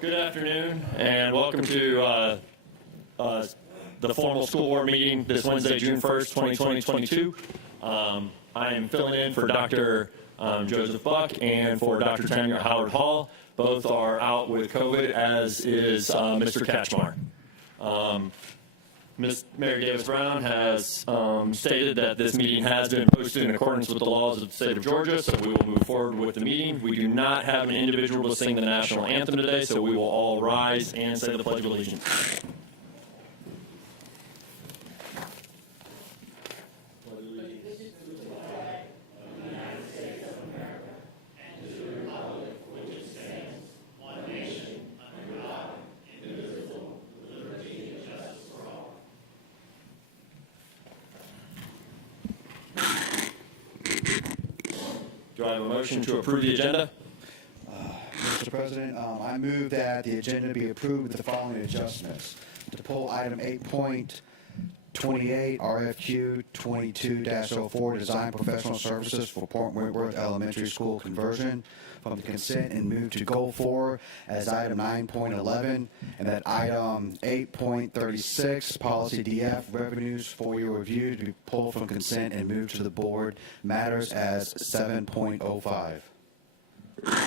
Good afternoon, and welcome to the formal school board meeting this Wednesday, June 1st, 2022. I am filling in for Dr. Joseph Buck and for Dr. Tanya Howard Hall. Both are out with COVID, as is Mr. Katchmar. Ms. Mary Davis Brown has stated that this meeting has been posted in accordance with the laws of the state of Georgia, so we will move forward with the meeting. We do not have an individual to sing the national anthem today, so we will all rise and say the Pledge of Allegiance. Do I have a motion to approve the agenda? Mr. President, I move that the agenda be approved with the following adjustments. To pull item 8.28, RFQ 22-04, Design Professional Services for Port Wentworth Elementary School conversion from the consent and move to goal 4 as item 9.11, and that item 8.36, Policy DF, Revenues for your review, to be pulled from consent and moved to the board matters as 7.05.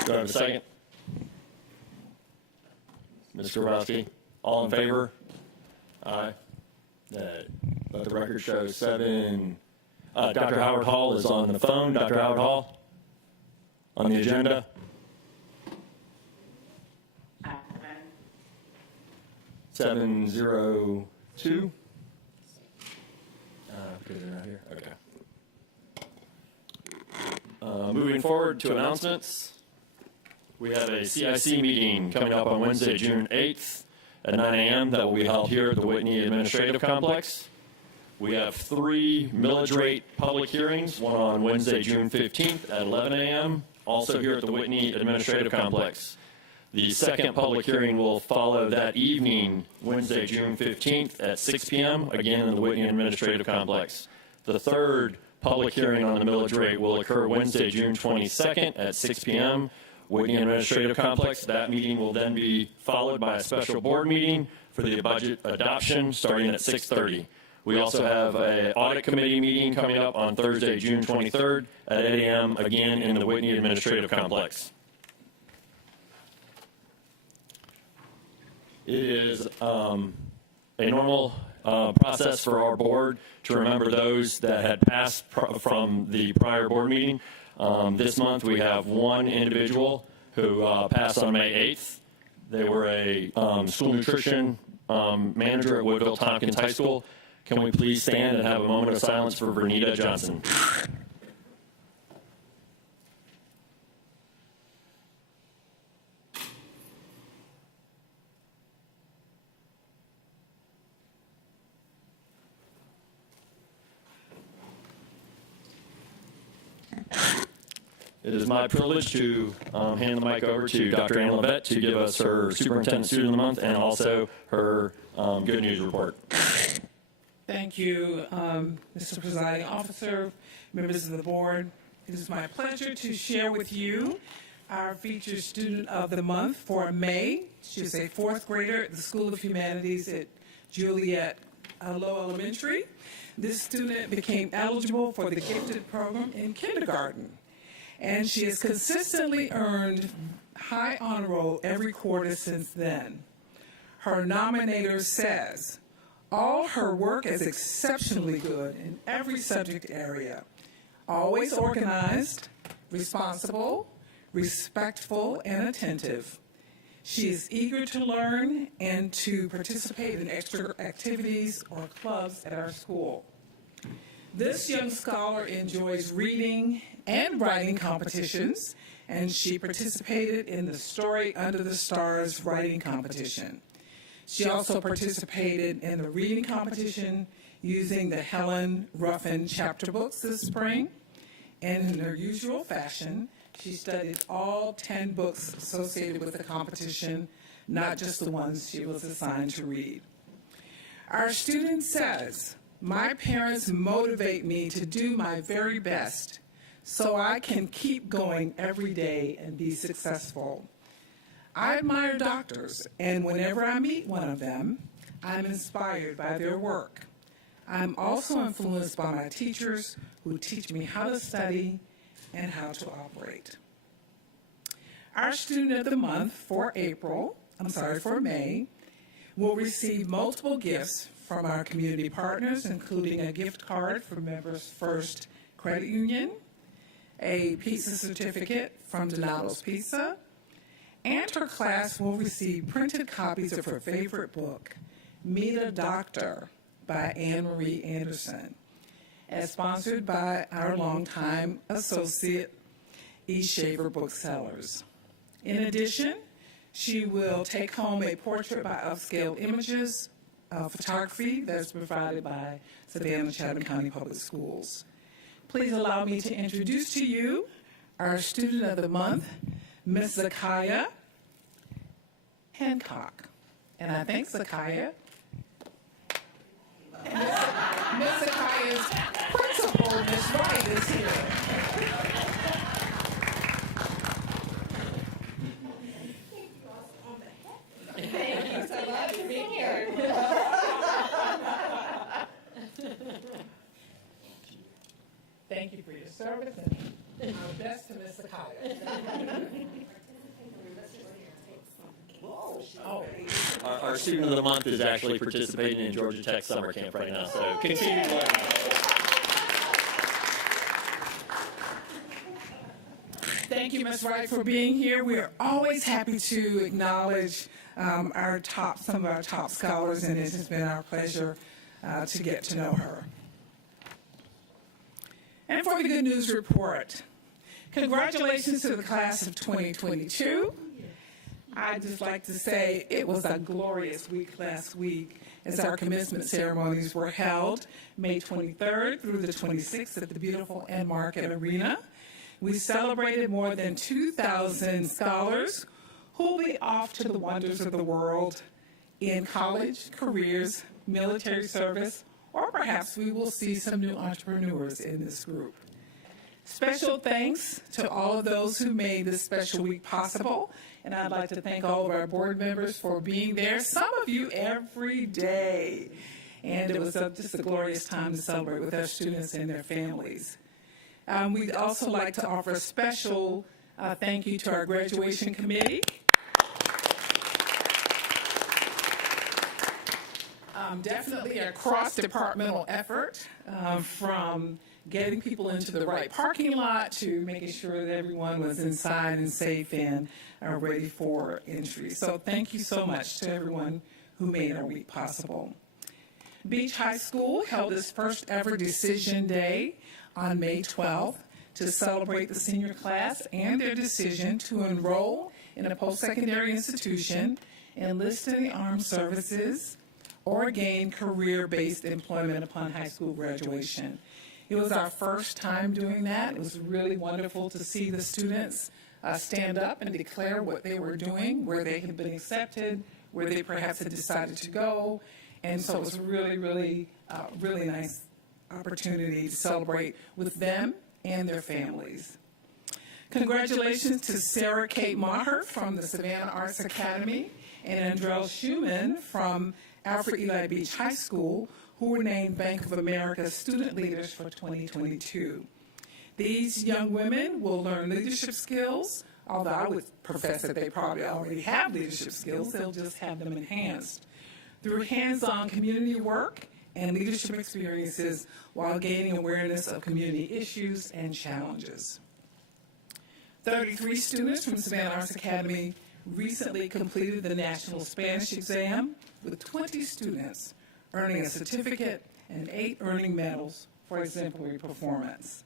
Do I have a second? Mr. Grabowski, all in favor? Aye. Let the record show 7. Dr. Howard Hall is on the phone. Dr. Howard Hall, on the agenda. Aye. 702. Because they're not here. Okay. Moving forward to announcements. We have a CIC meeting coming up on Wednesday, June 8th at 9 a.m. that will be held here at the Whitney Administrative Complex. We have 3 millage rate public hearings, one on Wednesday, June 15th at 11 a.m., also here at the Whitney Administrative Complex. The second public hearing will follow that evening, Wednesday, June 15th at 6 p.m., again in the Whitney Administrative Complex. The third public hearing on the millage rate will occur Wednesday, June 22nd at 6 p.m., Whitney Administrative Complex. That meeting will then be followed by a special board meeting for the budget adoption starting at 6:30. We also have an audit committee meeting coming up on Thursday, June 23rd at 8 a.m., again in the Whitney Administrative Complex. It is a normal process for our board to remember those that had passed from the prior board meeting. This month we have one individual who passed on May 8th. They were a school nutrition manager at Woodville Tompkins High School. Can we please stand and have a moment of silence for Vernita Johnson? It is my privilege to hand the mic over to Dr. Ann Levette to give us her Superintendent Student of the Month and also her good news report. Thank you, Mr. Presiding Officer, members of the board. It is my pleasure to share with you our featured Student of the Month for May. She is a 4th grader at the School of Humanities at Juliet Low Elementary. This student became eligible for the gifted program in kindergarten, and she has consistently earned high honor roll every quarter since then. Her nominator says, all her work is exceptionally good in every subject area, always organized, responsible, respectful, and attentive. She is eager to learn and to participate in extra activities or clubs at our school. This young scholar enjoys reading and writing competitions, and she participated in the Story Under the Stars writing competition. She also participated in the reading competition using the Helen Ruffin chapter books this spring. And in her usual fashion, she studied all 10 books associated with the competition, not just the ones she was assigned to read. Our student says, my parents motivate me to do my very best so I can keep going every day and be successful. I admire doctors, and whenever I meet one of them, I'm inspired by their work. I'm also influenced by my teachers who teach me how to study and how to operate. Our Student of the Month for May, will receive multiple gifts from our community partners, including a gift card from Members First Credit Union, a pizza certificate from Donato's Pizza, and her class will receive printed copies of her favorite book, Meet a Doctor by Anne Marie Anderson, as sponsored by our longtime associate, E. Shaver Booksellers. In addition, she will take home a portrait by Upscale Images photography that's provided by Savannah Chatham County Public Schools. Please allow me to introduce to you our Student of the Month, Ms. Zakiya Hancock. And I thank Zakiya. Ms. Zakiya's principal, Ms. Wright, is here. Thank you so much for being here. Thank you for your service and our best to Ms. Zakiya. Our student of the month is actually participating in Georgia Tech summer camp right now, so continue to learn. Thank you, Ms. Wright, for being here. We are always happy to acknowledge some of our top scholars, and it has been our pleasure to get to know her. And for the good news report, congratulations to the class of 2022. I'd just like to say it was a glorious week last week as our commencement ceremonies were held May 23rd through the 26th at the beautiful End Market Arena. We celebrated more than 2,000 scholars who will be off to the wonders of the world in college, careers, military service, or perhaps we will see some new entrepreneurs in this group. Special thanks to all of those who made this special week possible, and I'd like to thank all of our board members for being there, some of you every day. And it was just a glorious time to celebrate with our students and their families. We'd also like to offer a special thank you to our graduation committee. Definitely a cross-departmental effort from getting people into the right parking lot to making sure that everyone was inside and safe and ready for entry. So thank you so much to everyone who made our week possible. Beach High School held its first ever decision day on May 12th to celebrate the senior class and their decision to enroll in a post-secondary institution, enlist in the armed services, or gain career-based employment upon high school graduation. It was our first time doing that. It was really wonderful to see the students stand up and declare what they were doing, where they had been accepted, where they perhaps had decided to go. And so it was really, really nice opportunity to celebrate with them and their families. Congratulations to Sarah Kate Maher from the Savannah Arts Academy and Andrell Schumann from Alfred Eli Beach High School, who were named Bank of America Student Leaders for 2022. These young women will learn leadership skills, although I would profess that they probably already have leadership skills, they'll just have them enhanced, through hands-on community work and leadership experiences while gaining awareness of community issues and challenges. 33 students from Savannah Arts Academy recently completed the National Spanish exam, with 20 students earning a certificate and 8 earning medals for exemplary performance.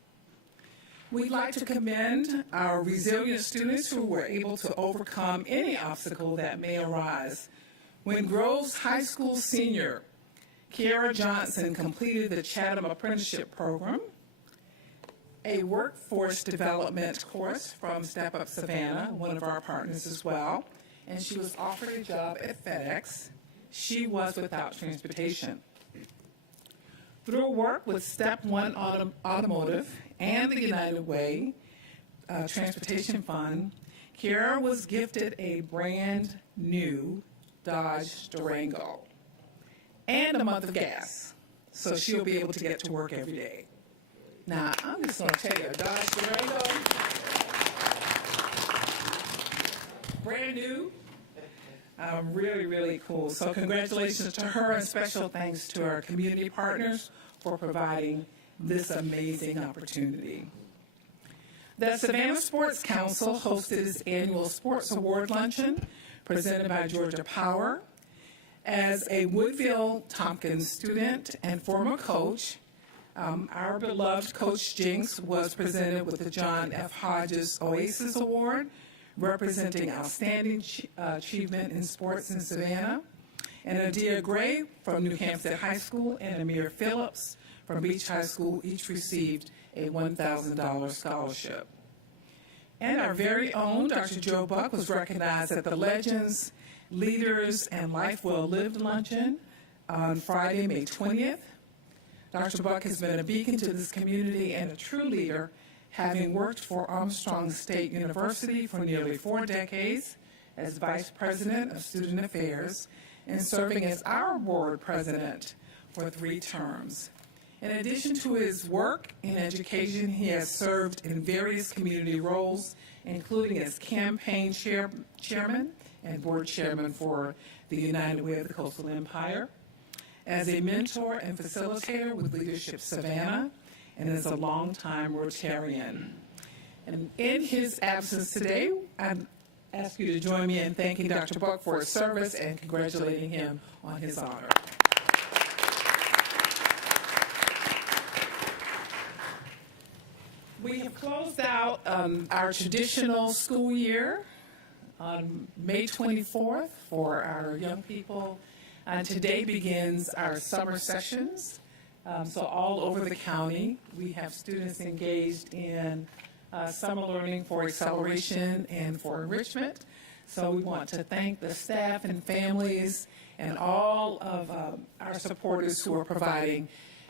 We'd like to commend our resilient students who were able to overcome any obstacle that may arise. When Groves High School senior Kiara Johnson completed the Chatham Apprenticeship Program, a workforce development course from Step Up Savannah, one of our partners as well, and she was offered a job at FedEx. She was without transportation. Through work with Step One Automotive and the United Way Transportation Fund, Kiara was gifted a brand new Dodge Durango and a month of gas, so she'll be able to get to work every day. Now, I'm just going to tell you, a Dodge Durango, brand new, really, really cool. So congratulations to her, and special thanks to our community partners for providing this amazing opportunity. The Savannah Sports Council hosted its annual Sports Award Luncheon presented by Georgia Power. As a Woodville Tompkins student and former coach, our beloved Coach Jinks was presented with the John F. Hodges Oasis Award, representing outstanding achievement in sports in Savannah. And Adia Gray from New Hampstead High School and Amir Phillips from Beach High School each received a $1,000 scholarship. And our very own Dr. Joe Buck was recognized at the Legends, Leaders, and Life Well Lived Luncheon on Friday, May 20th. Dr. Buck has been a beacon to this community and a true leader, having worked for Armstrong State University for nearly 4 decades as Vice President of Student Affairs and serving as our board president for 3 terms. In addition to his work in education, he has served in various community roles, including as campaign chairman and board chairman for the United Way of the Coastal Empire, as a mentor and facilitator with Leadership Savannah, and as a longtime Rotarian. And in his absence today, I ask you to join me in thanking Dr. Buck for his service and congratulating him on his honor. We have closed out our traditional school year on May 24th for our young people. Today begins our summer sessions. So all over the county, we have students engaged in summer learning for acceleration and for enrichment. So we want to thank the staff and families and all of our supporters who are providing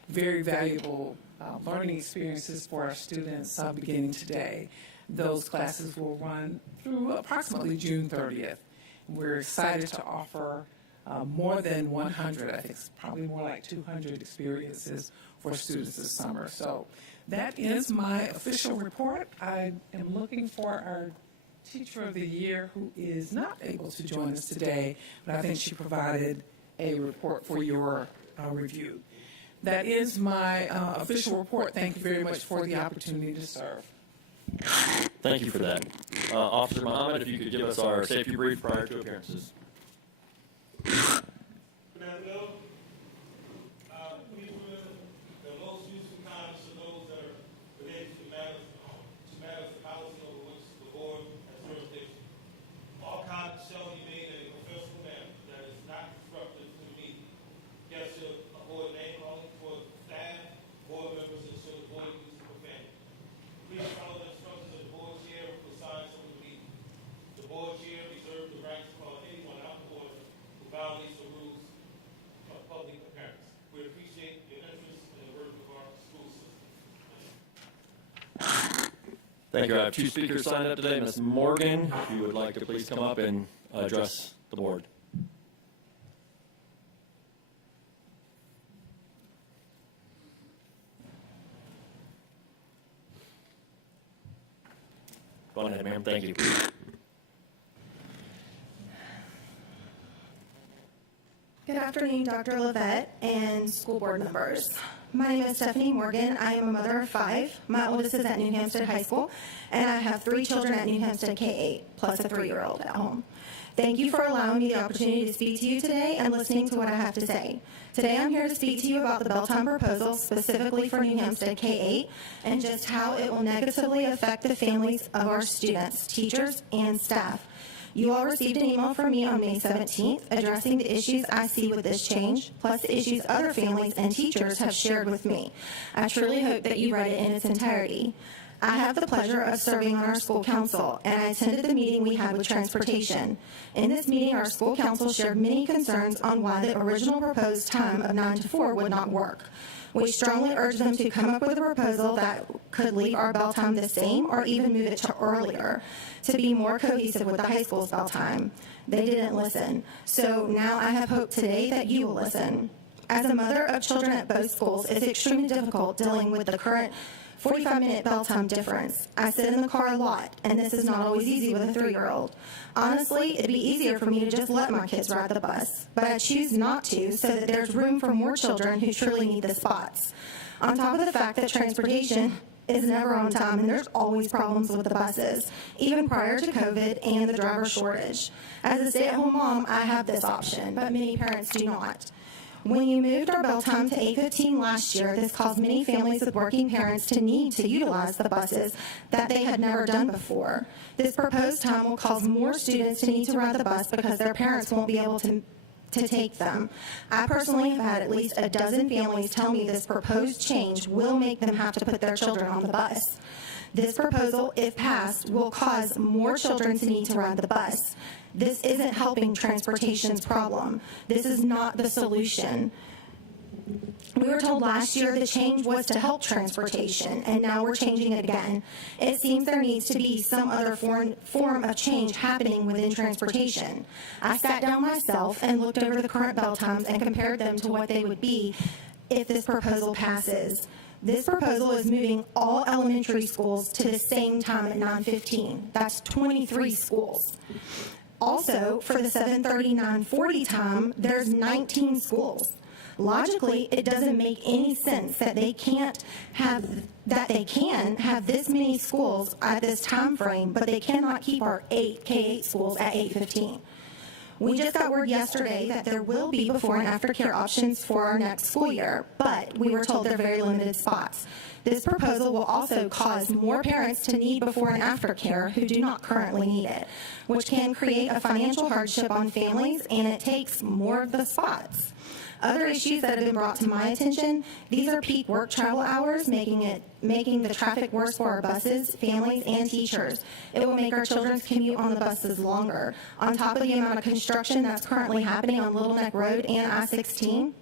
very valuable learning experiences for our students beginning today. Those classes will run through approximately June 30th. We're excited to offer more than 100, I think it's probably more like 200 experiences for students this summer. So that is my official report. I am looking for our Teacher of the Year, who is not able to join us today, but I think she provided a report for your review. That is my official report. Thank you very much for the opportunity to serve. Thank you for that. Officer Muhammad, if you could give us our safety brief prior to appearances. Good afternoon. Please remember the most useful comments are those that are related to matters of policy over which the board has jurisdiction. All comments shall be made in a professional manner that is not disruptive to the meeting. Guests should avoid name calling for staff, board members, and should avoid use of profanity. Please follow the instructions of the board chair who presides over the meeting. The board chair reserves the right to call anyone out of order who violates the rules of public appearance. We appreciate your interest in the work of our school system. Thank you. I have 2 speakers signed up today. Ms. Morgan, if you would like to please come up and address the board. Go ahead, ma'am. Thank you. Good afternoon, Dr. Levette and school board members. My name is Stephanie Morgan. I am a mother of 5. My oldest is at New Hampstead High School, and I have 3 children at New Hampstead K-8, plus a 3-year-old at home. Thank you for allowing me the opportunity to speak to you today and listening to what I have to say. Today I'm here to speak to you about the Belltime proposal, specifically for New Hampstead K-8, and just how it will negatively affect the families of our students, teachers, and staff. You all received an email from me on May 17th addressing the issues I see with this change, plus the issues other families and teachers have shared with me. I truly hope that you read it in its entirety. I have the pleasure of serving on our school council, and I attended the meeting we had with transportation. In this meeting, our school council shared many concerns on why the original proposed time of 9 to 4 would not work. We strongly urged them to come up with a proposal that could leave our bell time the same or even move it to earlier to be more cohesive with the high school's bell time. They didn't listen. So now I have hope today that you will listen. As a mother of children at both schools, it's extremely difficult dealing with the current 45-minute bell time difference. I sit in the car a lot, and this is not always easy with a 3-year-old. Honestly, it'd be easier for me to just let my kids ride the bus, but I choose not to so that there's room for more children who truly need the spots. On top of the fact that transportation is never on time and there's always problems with the buses, even prior to COVID and the driver shortage. As a stay-at-home mom, I have this option, but many parents do not. When you moved our bell time to 8:15 last year, this caused many families with working parents to need to utilize the buses that they had never done before. This proposed time will cause more students to need to ride the bus because their parents won't be able to take them. I personally have had at least a dozen families tell me this proposed change will make them have to put their children on the bus. This proposal, if passed, will cause more children to need to ride the bus. This isn't helping transportation's problem. This is not the solution. We were told last year the change was to help transportation, and now we're changing it again. It seems there needs to be some other form of change happening within transportation. I sat down myself and looked over the current bell times and compared them to what they would be if this proposal passes. This proposal is moving all elementary schools to the same time at 9:15. That's 23 schools. Also, for the 7:30, 9:40 time, there's 19 schools. Logically, it doesn't make any sense that they can have this many schools at this time frame, but they cannot keep our 8 K-8 schools at 8:15. We just got word yesterday that there will be before and after care options for our next school year, but we were told they're very limited spots. This proposal will also cause more parents to need before and after care who do not currently need it, which can create a financial hardship on families, and it takes more of the spots. Other issues that have been brought to my attention, these are peak work travel hours, making the traffic worse for our buses, families, and teachers. It will make our children's commute on the buses longer. On top of the amount of construction that's currently happening on Little Neck Road and I-16,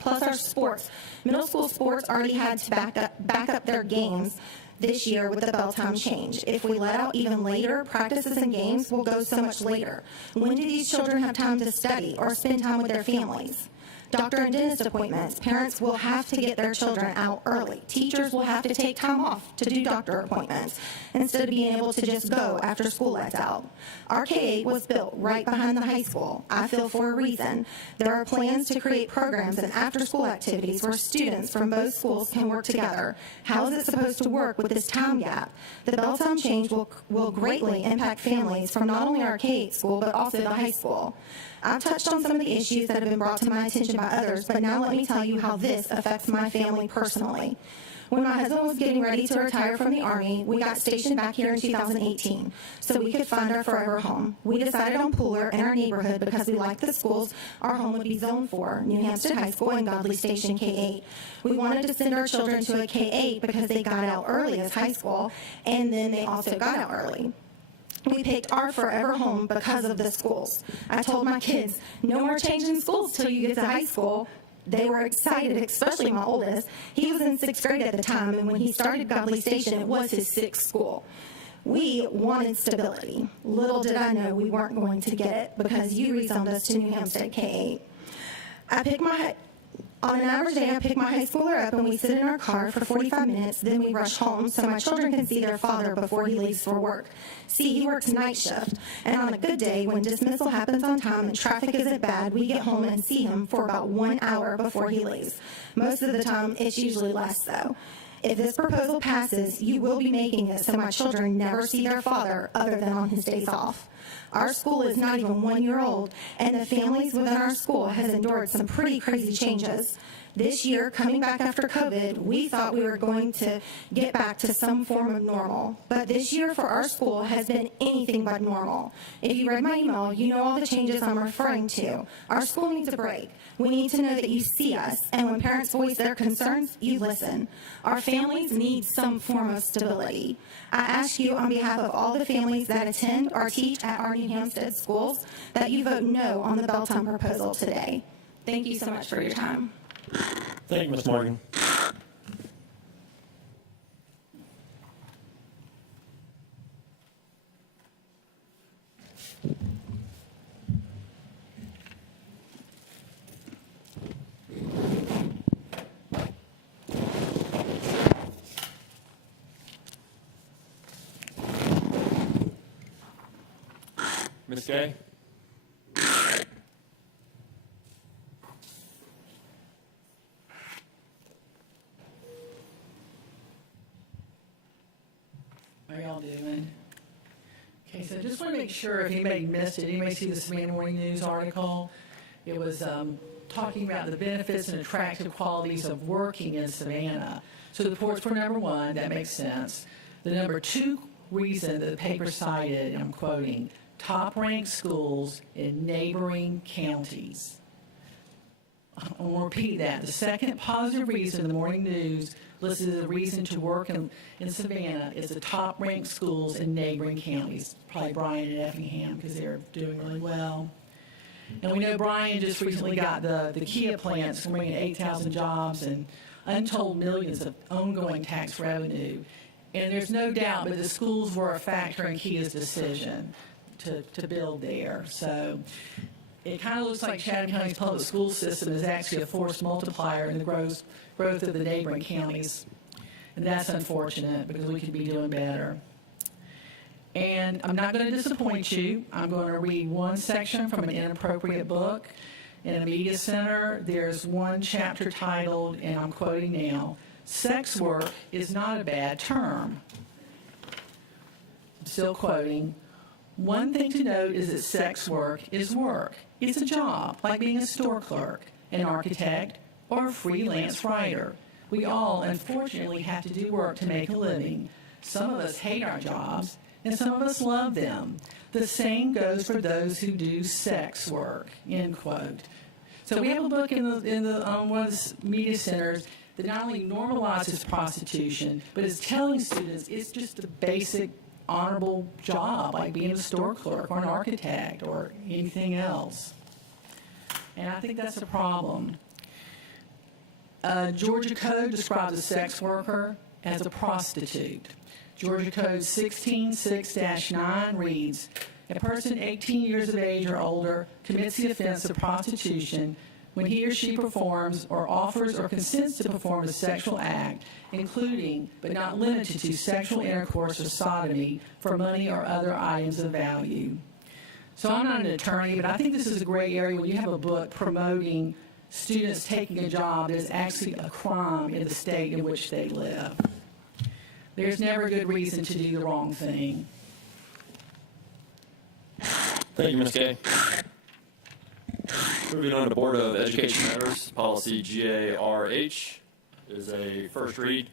plus our sports. Middle school sports already had to back up their games this year with the bell time change. If we let out even later, practices and games will go so much later. When do these children have time to study or spend time with their families? Doctor and dentist appointments. Parents will have to get their children out early. Teachers will have to take time off to do doctor appointments instead of being able to just go after school lets out. Our K-8 was built right behind the high school. I feel for a reason. There are plans to create programs and after-school activities where students from both schools can work together. How is it supposed to work with this time gap? The bell time change will greatly impact families from not only our K-8 school, but also the high school. I've touched on some of the issues that have been brought to my attention by others, but now let me tell you how this affects my family personally. When my husband was getting ready to retire from the Army, we got stationed back here in 2018 so we could find our forever home. We decided on Pooler in our neighborhood because we liked the schools our home would be zoned for, New Hampstead High School and Godly Station K-8. We wanted to send our children to a K-8 because they got out early as high school, and then they also got out early. We picked our forever home because of the schools. I told my kids, no more changing schools till you get to high school. They were excited, especially my oldest. He was in 6th grade at the time, and when he started Godly Station, it was his 6th school. We wanted stability. Little did I know we weren't going to get it because you rezoned us to New Hampstead K-8. On an average day, I pick my high schooler up and we sit in our car for 45 minutes, then we rush home so my children can see their father before he leaves for work. See, he works night shift, and on a good day, when dismissal happens on time and traffic isn't bad, we get home and see him for about 1 hour before he leaves. Most of the time, it's usually less though. If this proposal passes, you will be making it so my children never see their father other than on his days off. Our school is not even 1 year old, and the families within our school has endured some pretty crazy changes. This year, coming back after COVID, we thought we were going to get back to some form of normal. But this year for our school has been anything but normal. If you read my email, you know all the changes I'm referring to. Our school needs a break. We need to know that you see us, and when parents voice their concerns, you listen. Our families need some form of stability. I ask you on behalf of all the families that attend or teach at our New Hampstead schools that you vote no on the bell time proposal today. Thank you so much for your time. Thank you, Ms. Morgan. Ms. Gay? How are y'all doing? Okay, so just want to make sure if anybody missed it, anybody see the Savannah Morning News article? It was talking about the benefits and attractive qualities of working in Savannah. So the reports were number one, that makes sense. The number two reason that the paper cited, and I'm quoting, top-ranked schools in neighboring counties. I'll repeat that. The second positive reason the Morning News listed as a reason to work in Savannah is the top-ranked schools in neighboring counties, probably Bryan and Effingham, because they're doing really well. And we know Bryan just recently got the Kia plants bringing 8,000 jobs and untold millions of ongoing tax revenue. And there's no doubt that the schools were a factor in Kia's decision to build there. So it kind of looks like Chatham County's public school system is actually a force multiplier in the growth of the neighboring counties. And that's unfortunate because we could be doing better. And I'm not going to disappoint you. I'm going to read one section from an inappropriate book. In a media center, there's one chapter titled, and I'm quoting now, "Sex work is not a bad term." I'm still quoting. "One thing to note is that sex work is work. It's a job, like being a store clerk, an architect, or a freelance writer. We all, unfortunately, have to do work to make a living. Some of us hate our jobs, and some of us love them. The same goes for those who do sex work," end quote. So we have a book in one of the media centers that not only normalizes prostitution, but is telling students it's just a basic honorable job, like being a store clerk or an architect or anything else. And I think that's a problem. Georgia Code describes a sex worker as a prostitute. Georgia Code 166-9 reads, "A person 18 years of age or older commits the offense of prostitution when he or she performs or offers or consents to perform a sexual act, including but not limited to sexual intercourse or sodomy for money or other items of value." So I'm not an attorney, but I think this is a gray area when you have a book promoting students taking a job that is actually a crime in the state in which they live. There's never a good reason to do the wrong thing. Thank you, Ms. Gay. Moving on to Board of Education Matters, Policy GARH is a first read.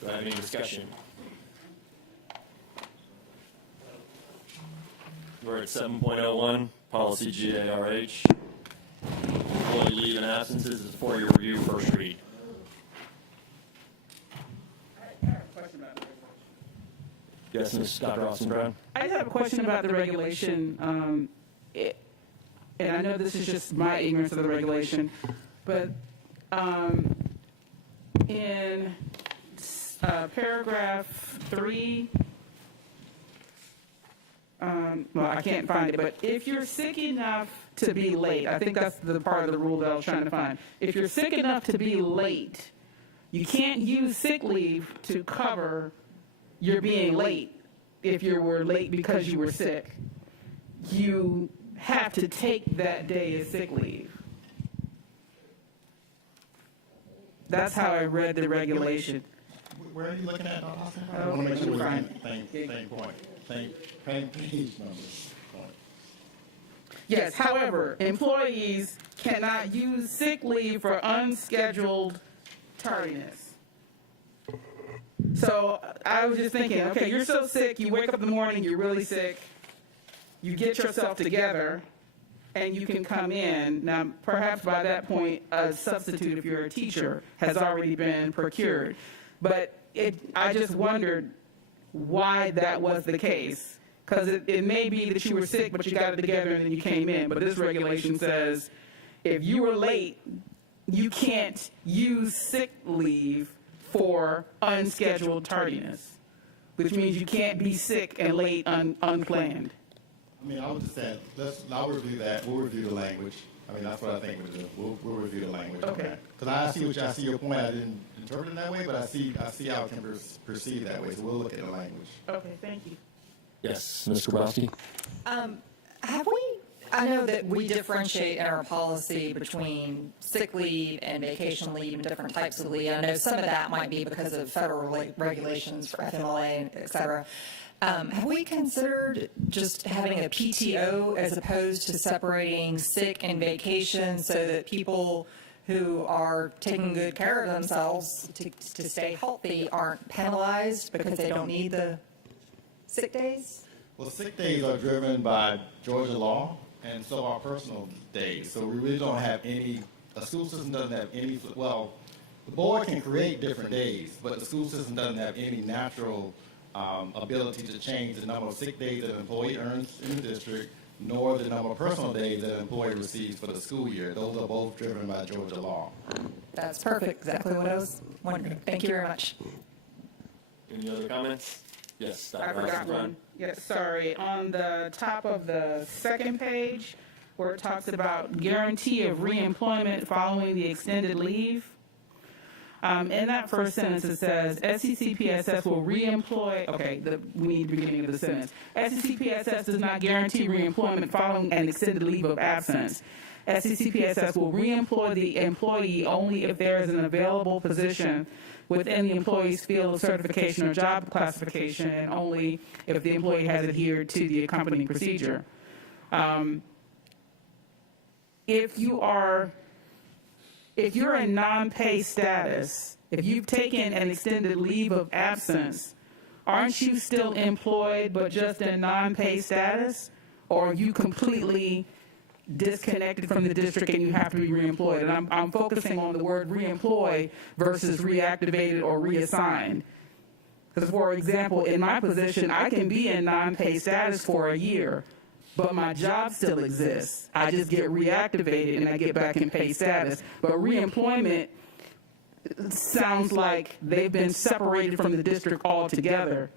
Do I have any discussion? We're at 7.01, Policy GARH. Employee leave and absences is for your review, first read. Yes, Ms. Dr. Austin Brown. I just have a question about the regulation, and I know this is just my ignorance of the regulation, but in paragraph 3, well, I can't find it, but if you're sick enough to be late, I think that's the part of the rule that I was trying to find. If you're sick enough to be late, you can't use sick leave to cover you're being late. If you were late because you were sick, you have to take that day as sick leave. That's how I read the regulation. Where are you looking at, Austin? I Oh, want to make sure we're fine. looking at the same point, same page number point. Yes, however, employees cannot use sick leave for unscheduled tardiness. So I was just thinking, okay, you're so sick, you wake up in the morning, you're really sick, you get yourself together, and you can come in. Now, perhaps by that point, a substitute, if you're a teacher, has already been procured. But I just wondered why that was the case. Because it may be that you were sick, but you got it together and then you came in. But this regulation says if you were late, you can't use sick leave for unscheduled tardiness, which means you can't be sick and late unplanned. I mean, I would just say, I'll review that. We'll review the language. I mean, that's what I think we'll do. We'll review the language. Okay. Because I see your point. I didn't interpret it that way, but I see how it can be perceived that way. So we'll look at the language. Okay, thank you. Yes, Mr. Grabowski? I know that we differentiate in our policy between sick leave and vacation leave and different types of leave. I know some of that might be because of federal regulations for FMLA, et cetera. Have we considered just having a PTO as opposed to separating sick and vacation so that people who are taking good care of themselves to stay healthy aren't penalized because they don't need the sick days? Well, sick days are driven by Georgia law, and so are personal days. So we really don't have any, a school system doesn't have any, well, the board can create different days, but the school system doesn't have any natural ability to change the number of sick days that an employee earns in the district, nor the number of personal days that an employee receives for the school year. Those are both driven by Georgia law. That's perfect, exactly what I was wondering. Thank you very much. Any other comments? Yes, Dr. I forgot one. Yes, sorry. On the top of the second page, where it talks about guarantee of reemployment following the extended leave, in that first sentence it says, SCCPSS will reemploy, okay, we need the beginning of the sentence. SCCPSS does not guarantee reemployment following an extended leave of absence. SCCPSS will reemploy the employee only if there is an available position within the employee's field of certification or job classification, and only if the employee has adhered to the accompanying procedure. If you're in non-pay status, if you've taken an extended leave of absence, aren't you still employed but just in non-pay status? Or are you completely disconnected from the district and you have to be reemployed? And I'm focusing on the word reemploy versus reactivated or reassigned. Because, for example, in my position, I can be in non-pay status for a year, but my job still exists. I just get reactivated and I get back in pay status. But reemployment sounds like they've been separated from the district altogether,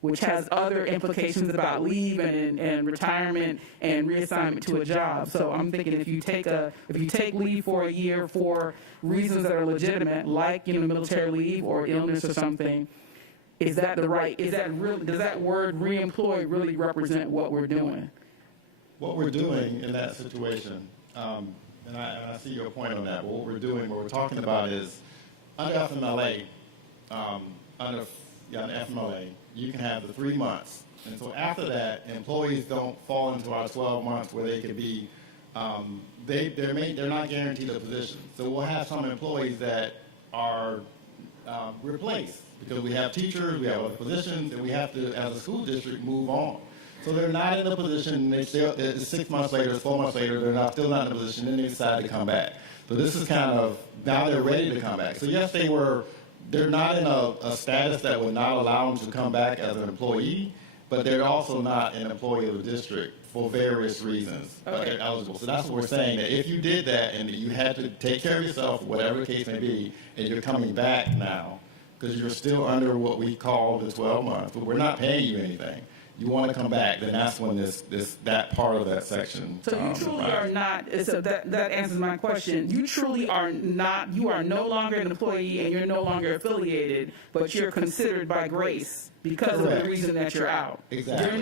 which has other implications about leave and retirement and reassignment to a job. So I'm thinking if you take leave for a year for reasons that are legitimate, like military leave or illness or something, does that word reemploy really represent what we're doing? What we're doing in that situation, and I see your point on that, but what we're talking about is under FMLA, under FMLA, you can have the 3 months. And so after that, employees don't fall into our 12 months where they could be, they're not guaranteed a position. So we'll have some employees that are replaced because we have teachers, we have other positions, and we have to, as a school district, move on. So they're not in a position, it's 6 months later, it's 4 months later, they're still not in a position, then they decide to come back. So this is kind of, now they're ready to come back. So yes, they're not in a status that would not allow them to come back as an employee, but they're also not an employee of the district for various reasons. They're eligible. So that's what we're saying, that if you did that and you had to take care of yourself, whatever the case may be, and you're coming back now, because you're still under what we call the 12 months, but we're not paying you anything. You want to come back, then that's when that part of that section. So you truly are not, so that answers my question. You truly are not, you are no longer an employee and you're no longer affiliated, but you're considered by grace because of the reason that you're out. Exactly.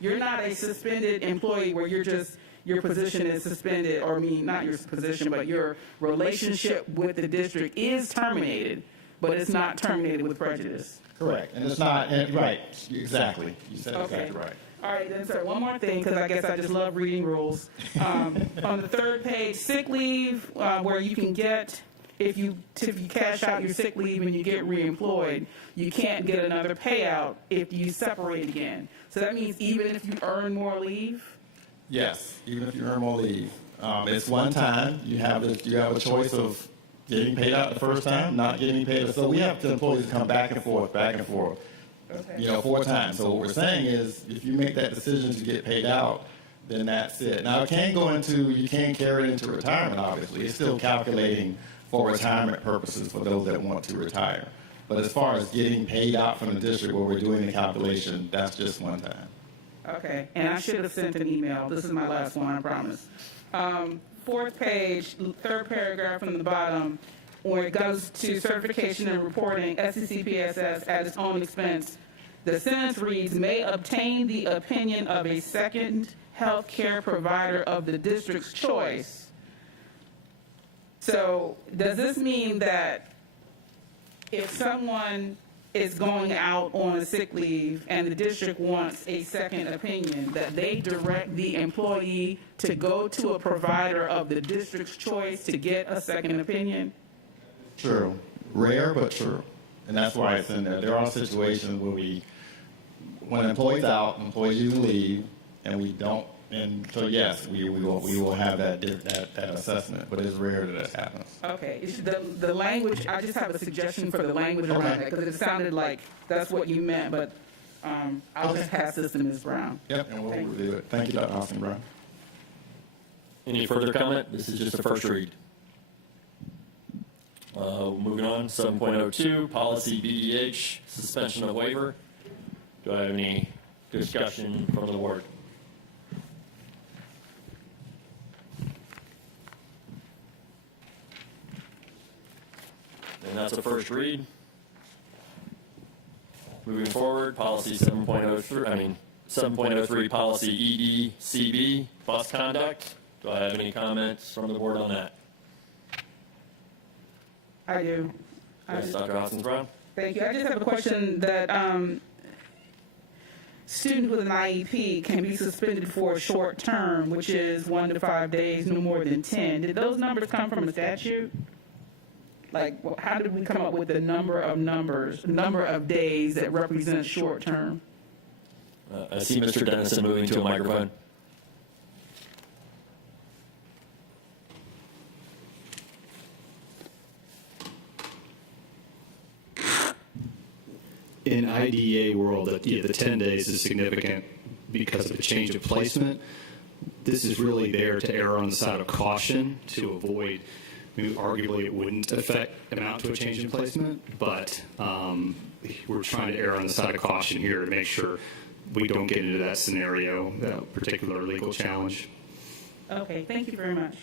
You're not a suspended employee where you're just, your position is suspended, or not your position, but your relationship with the district is terminated, but it's not terminated with prejudice. Correct, and it's not, right, exactly. You said it exactly right. All right, then, sir, one more thing, because I guess I just love reading rules. On the third page, sick leave, where you can get, if you cash out your sick leave and you get reemployed, you can't get another payout if you separate again. So that means even if you earn more leave? Yes, even if you earn more leave. It's one time. You have a choice of getting paid out the first time, not getting paid. So we have the employees come back and forth. Okay. 4 times. So what we're saying is, if you make that decision to get paid out, then that's it. Now it can you can carry it into retirement. Obviously, it's still calculating for retirement purposes for those that want to retire. But as far as getting paid out from the district where we're doing the calculation, that's just one time. Okay, and I should have sent an email. This is my last one, I promise. Fourth page, third paragraph from the bottom, where it goes to certification and reporting, SECPSS at its own expense. The sentence reads, may obtain the opinion of a second health care provider of the district's choice. So does this mean that if someone is going out on a sick leave and the district wants a second opinion, that they direct the employee to go to a provider of the district's choice to get a second opinion? True. Rare, but true. And that's why it's in there. There are situations where when an employee's out, employees usually leave, and we don't. And so yes, we will have that assessment, but it's rare that happens. Okay, the language, I just have a suggestion for the language around that, because it sounded like that's what you meant, but I'll just pass this to Ms. Brown. Yep, and we'll review it. Thank you, Dr. Austin Brown. Any further comment? This is just a first read. Moving on, 7.02, policy BEH, suspension of waiver. Do I have any discussion from the board? And that's a first read. Moving forward, policy 7.03, policy EDCB, bus conduct. Do I have any comments from the board on that? I do. Yes, Dr. Hoskins-Brown. Thank you. I just have a question that students with an IEP can be suspended for a short term, which is 1 to 5 days, no more than 10. Did those numbers come from a statute? Like, how did we come up with the number of days that represent short term? I see Mr. Dennison moving to a microphone. In IDEA world, the 10 days is significant because of a change of placement. This is really there to err on the side of caution to avoid. Arguably, it wouldn't amount to a change in placement, but we're trying to err on the side of caution here to make sure we don't get into that scenario, that particular legal challenge. Okay, thank you very much.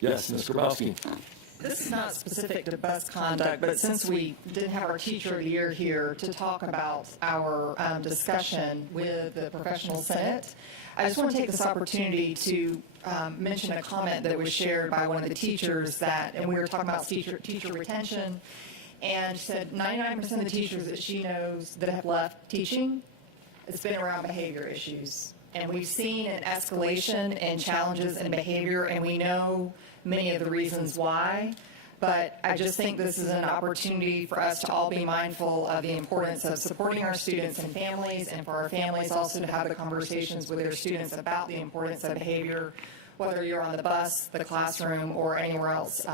Yes, Ms. Grabowski. This is not specific to bus conduct, but since we did have our Teacher of the Year here to talk about our discussion with the Professional Senate, I just want to take this opportunity to mention a comment that was shared by one of the teachers and we were talking about teacher retention, and she said 99% of the teachers that she knows that have left teaching, it's been around behavior issues. And we've seen an escalation in challenges in behavior, and we know many of the reasons why. But I just think this is an opportunity for us to all be mindful of the importance of supporting our students and families, and for our families also to have the conversations with their students about the importance of behavior, whether you're on the bus, the classroom, or anywhere else,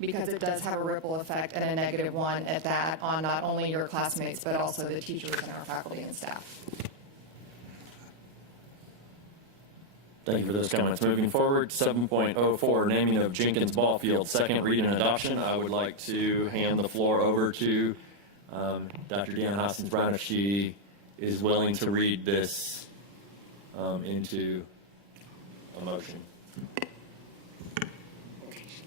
because it does have a ripple effect, and a negative one at that, on not only your classmates, but also the teachers and our faculty and staff. Thank you for those comments. Moving forward, 7.04, naming of Jenkins Ball Field, second read and adoption. I would like to hand the floor over to Dr. Deanna Hoskins-Brown if she is willing to read this into a motion.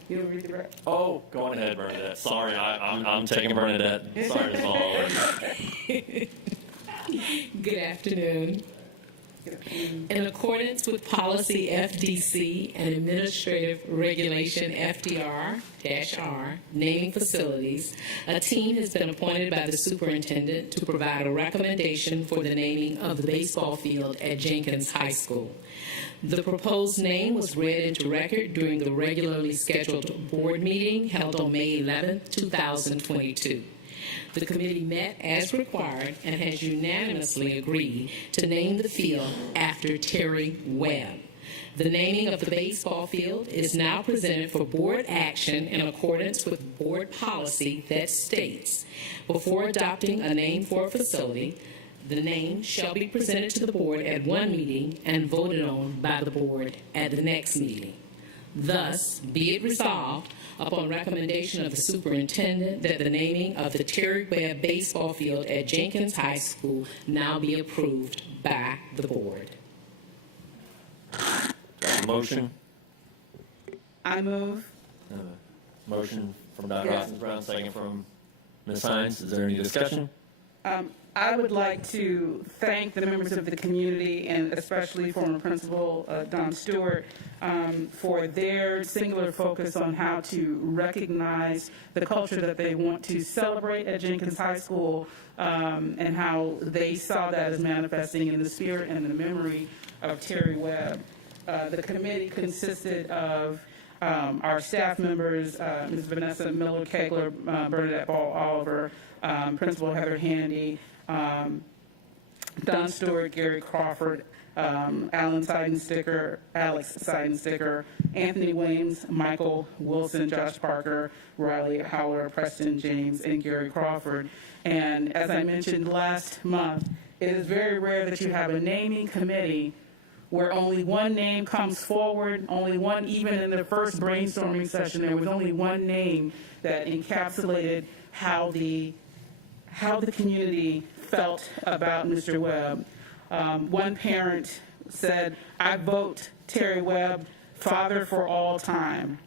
You read the rest? Oh, go on ahead, Bernadette. Sorry, I'm taking Bernadette. Sorry to fall over. Good afternoon. In accordance with policy FDC and administrative regulation FDR-R, naming facilities, a team has been appointed by the superintendent to provide a recommendation for the naming of the baseball field at Jenkins High School. The proposed name was read into record during the regularly scheduled board meeting held on May 11, 2022. The committee met as required and has unanimously agreed to name the field after Terry Webb. The naming of the baseball field is now presented for board action in accordance with board policy that states, before adopting a name for a facility, the name shall be presented to the board at one meeting and voted on by the board at the next meeting. Thus, be it resolved, upon recommendation of the superintendent, that the naming of the Terry Webb baseball field at Jenkins High School now be approved by the board. Got a motion? I move. Motion from Dr. Brown, second from Ms. Hines. Is there any discussion? I would like to thank the members of the community, and especially former Principal Don Stewart, for their singular focus on how to recognize the culture that they want to celebrate at Jenkins High School, and how they saw that as manifesting in the spirit and the memory of Terry Webb. The committee consisted of our staff members, Ms. Vanessa Miller-Kegler, Bernadette Ball-Oliver, Principal Heather Handy, Don Stewart, Gary Crawford, Alex Seidensticker, Anthony Williams, Michael Wilson, Josh Parker, Riley Howard, Preston James, and Gary Crawford. And as I mentioned last month, it is very rare that you have a naming committee where only one name comes forward, only one, even in the first brainstorming session, there was only one name that encapsulated how the community felt about Mr. Webb. One parent said, "I vote Terry Webb, father for all time."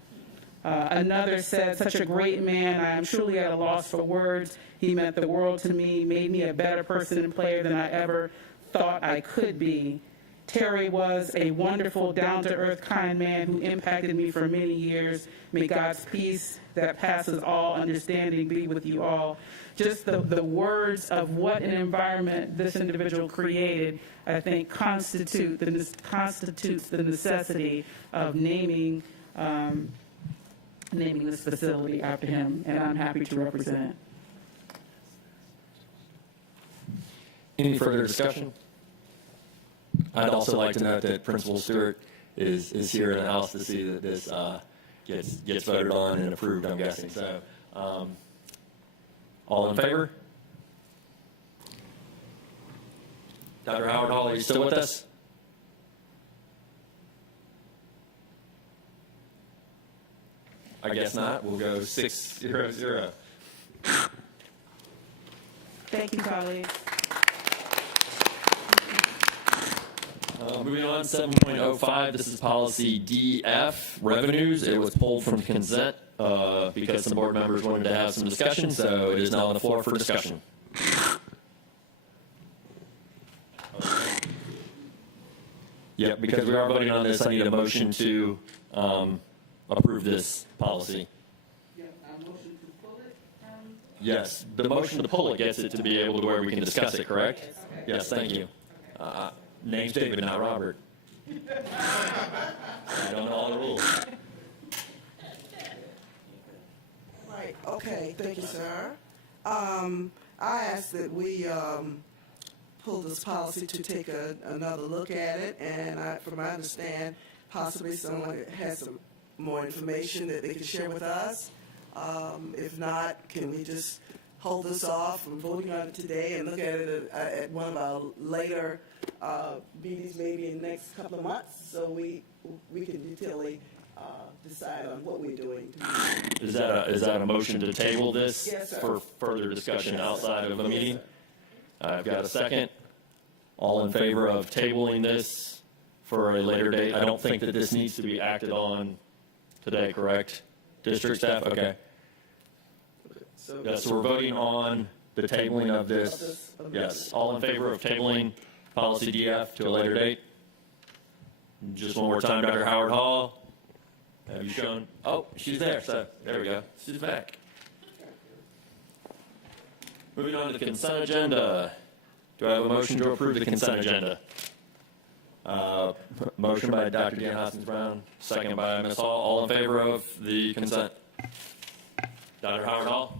Another said, "Such a great man, I am truly at a loss for words. He meant the world to me, made me a better person and player than I ever thought I could be. Terry was a wonderful, down-to-earth, kind man who impacted me for many years. May God's peace that passes all understanding be with you all." Just the words of what an environment this individual created, I think, constitutes the necessity of naming this facility after him, and I'm happy to represent. Any further discussion? I'd also like to note that Principal Stewart is here in the house to see that this gets voted on and approved, I'm guessing. So, all in favor? Dr. Howard Hall, are you still with us? I guess not. We'll go 6-0-0. Thank you, colleagues. Moving on, 7.05, this is policy DF, revenues. It was pulled from consent because some board members wanted to have some discussion, so it is now on the floor for discussion. Yeah, because we are voting on this, I need a motion to approve this policy. Yes, the motion to pull it gets it to be able to where we can discuss it, correct? Yes, thank you. Name's David, not Robert. I don't know all the rules. Right, okay, thank you, sir. I ask that we pull this policy to take another look at it, and from what I understand, possibly someone has some more information that they can share with us. If not, can we just hold this off from voting on it today and look at it at one of our later meetings, maybe in the next couple of months, so we can detailedly decide on what we're doing. Is that a motion to table this? Yes, sir. For further discussion outside of a meeting? I've got a second. All in favor of tabling this for a later date? I don't think that this needs to be acted on today, correct? District staff? Okay. So we're voting on the tabling of this. Yes. All in favor of tabling policy DF to a later date? Just one more time, Dr. Howard Hall. Have you shown? Oh, she's there. So there we go. She's back. Moving on to the consent agenda. Do I have a motion to approve the consent agenda? Motion by Dr. Dan Hoskins-Brown, second by Ms. Hall. All in favor of the consent? Dr. Howard Hall?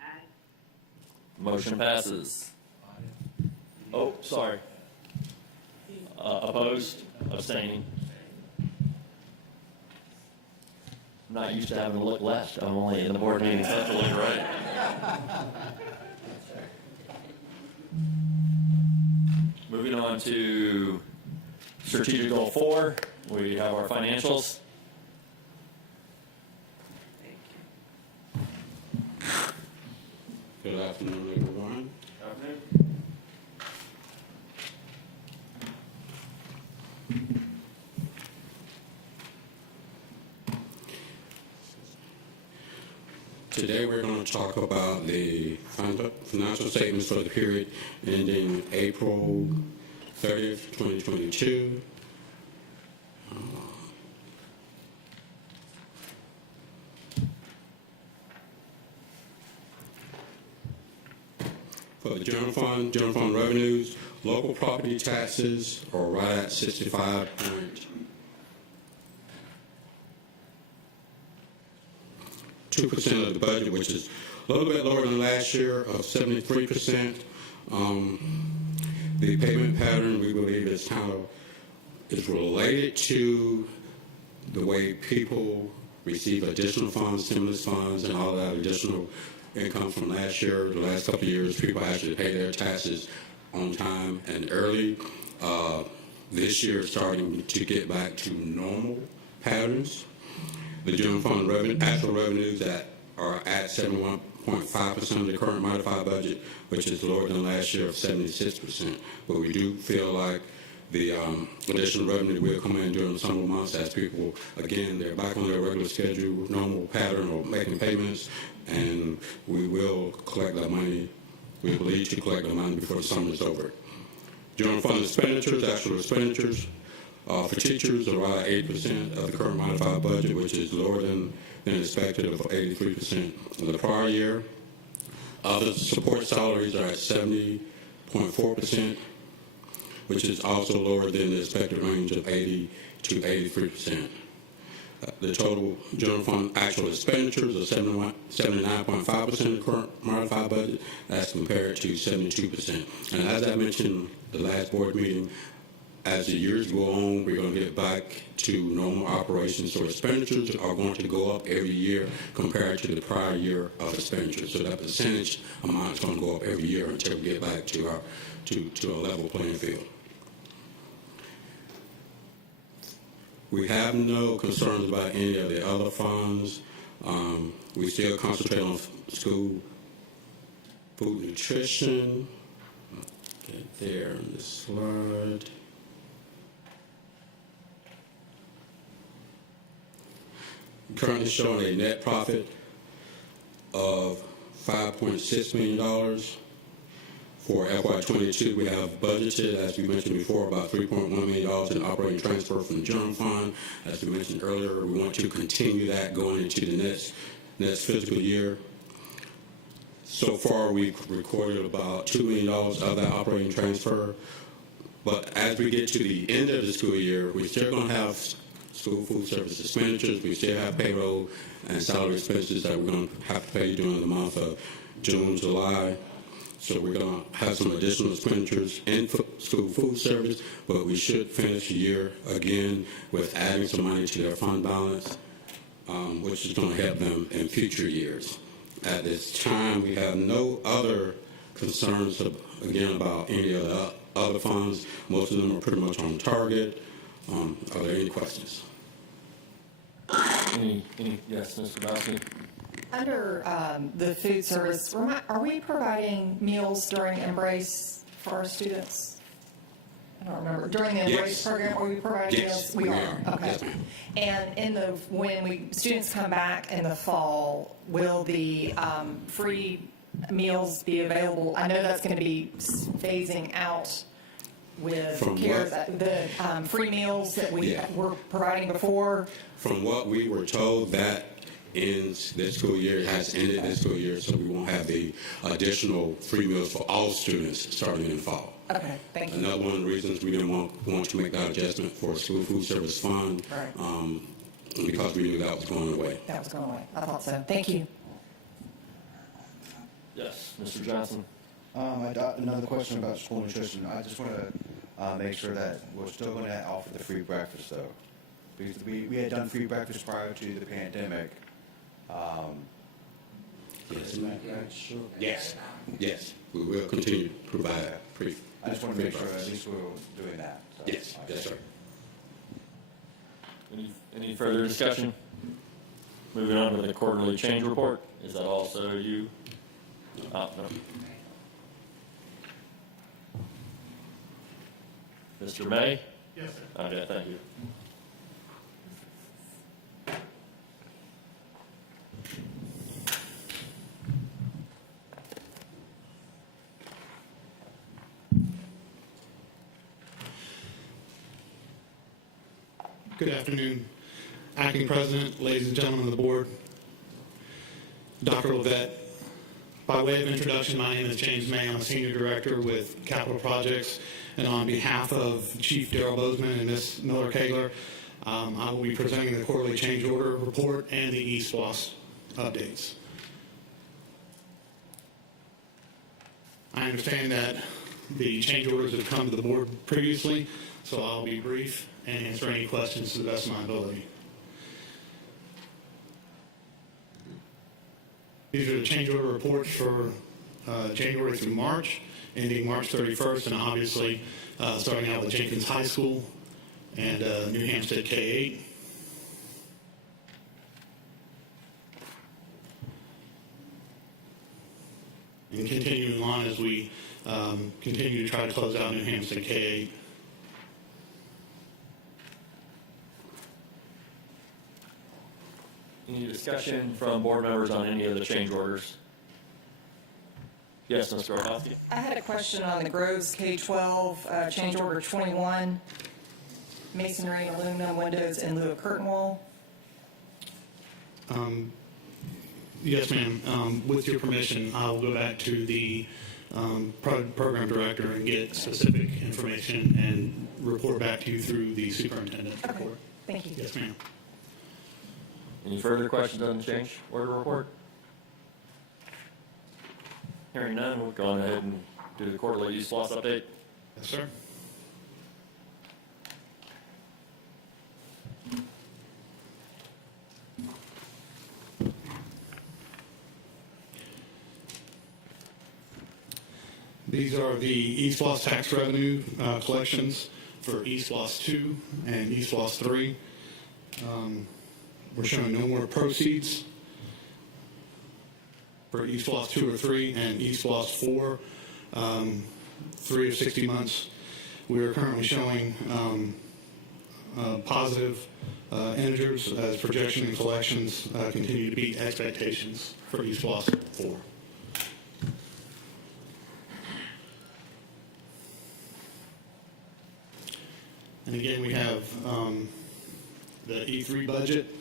Aye. Motion passes. Oh, sorry. Opposed? Abstaining? I'm not used to having to look left. I'm only in the board meetings. I have to look right. Moving on to strategic goal 4, we have our financials. Good afternoon, everyone. Afternoon. Today we're going to talk about the financial statements for the period ending April 30th, 2022. For the general fund revenues, local property taxes are right at 65.2% of the budget, which is a little bit lower than last year of 73%. The payment pattern, we believe, is related to the way people receive additional funds, stimulus funds, and all that additional income from last year. The last couple of years, people actually pay their taxes on time and early. This year, starting to get back to normal patterns. The general fund actual revenues that are at 71.5% of the current modified budget, which is lower than last year of 76%. But we do feel like the additional revenue will come in during the summer months as people, again, they're back on their regular schedule, normal pattern of making payments, and we will collect that money. We believe to collect the money before the summer is over. General fund expenditures, actual expenditures, for teachers are around 8% of the current modified budget, which is lower than expected of 83% of the prior year. Other support salaries are at 70.4%, which is also lower than the expected range of 80 to 83%. The total general fund actual expenditures are 79.5% of the current modified budget, as compared to 72%. And as I mentioned the last board meeting, as the years go on, we're going to get back to normal operations. So expenditures are going to go up every year compared to the prior year of expenditures. So that percentage amount is going to go up every year until we get back to a level playing field. We have no concerns about any of the other funds. We still concentrate on school food nutrition. Get there on this slide. Currently showing a net profit of $5.6 million. For FY22, we have budgeted, as we mentioned before, about $3.1 million in operating transfer from the general fund. As we mentioned earlier, we want to continue that going into the next fiscal year. So far, we've recorded about $2 million of that operating transfer. But as we get to the end of the school year, we're still going to have school food service expenditures. We still have payroll and salary expenses that we're going to have to pay during the month of June, July. So we're going to have some additional expenditures in school food service, but we should finish the year again with adding some money to their fund balance, which is going to help them in future years. At this time, we have no other concerns, again, about any of the other funds. Most of them are pretty much on target. Are there any questions? Yes, Mr. Bowski. Under the food service, are we providing meals during Embrace for our students? I don't remember. During the Embrace program, are we providing meals? We are. Okay. Yes. And when students come back in the fall, will the free meals be available? I know that's going to be phasing out with From CARES, what? the free meals that we Yeah. were providing before? From what we were told, that ends this school year, it has ended this school year, so we won't have the additional free meals for all students starting in fall. Okay, thank you. Another one of the reasons we didn't want to make that adjustment for school food service fund, Right. because we knew that was going away. That was going away. I thought so. Thank you. Yes, Mr. Johnson. I got another question about school nutrition. I just want to make sure that we're still going to offer the free breakfast, though. Because we had done free breakfast prior to the pandemic. Yes. Yes. Yes. We will continue to provide free. I just want to make sure at least we're doing that. So. Yes. Yes, sir. Any further discussion? Moving on to the quarterly change report. Is that also you? No. Mr. May? Yes, sir. Okay, thank you. Good afternoon, Acting President, ladies and gentlemen of the board, Dr. Levette. By way of introduction, my name is James May. I'm a Senior Director with Capital Projects, and on behalf of Chief Darrell Bozeman and Ms. Miller-Kegler, I will be presenting the quarterly change order report and the eSPLOS updates. I understand that the change orders have come to the board previously, so I'll be brief and answer any questions to the best of my ability. These are the change order reports for January through March, ending March 31st, and obviously starting out with Jenkins High School and New Hampstead K-8. And continuing on as we continue to try to close out New Hampstead K-8. Any discussion from board members on any of the change orders? Yes, Mr. Orlowski? I had a question on the Groves K-12, change order 21, masonry and aluminum windows in lieu of curtain wall. Yes, ma'am. With your permission, I'll go back to the program director and get specific information and report back to you through the superintendent report. Thank you. Yes, ma'am. Any further questions on the change order report? Hearing none, we'll go on ahead and do the quarterly eSPLOS update. Yes, sir. These are the eSPLOS tax revenue collections for eSPLOS 2 and eSPLOS 3. We're showing no more proceeds for eSPLOS 2 or 3 and eSPLOS 4, 3 or 60 months. We are currently showing positive integers as projection and collections continue to beat expectations for eSPLOS 4. And again, we have the E3 budget.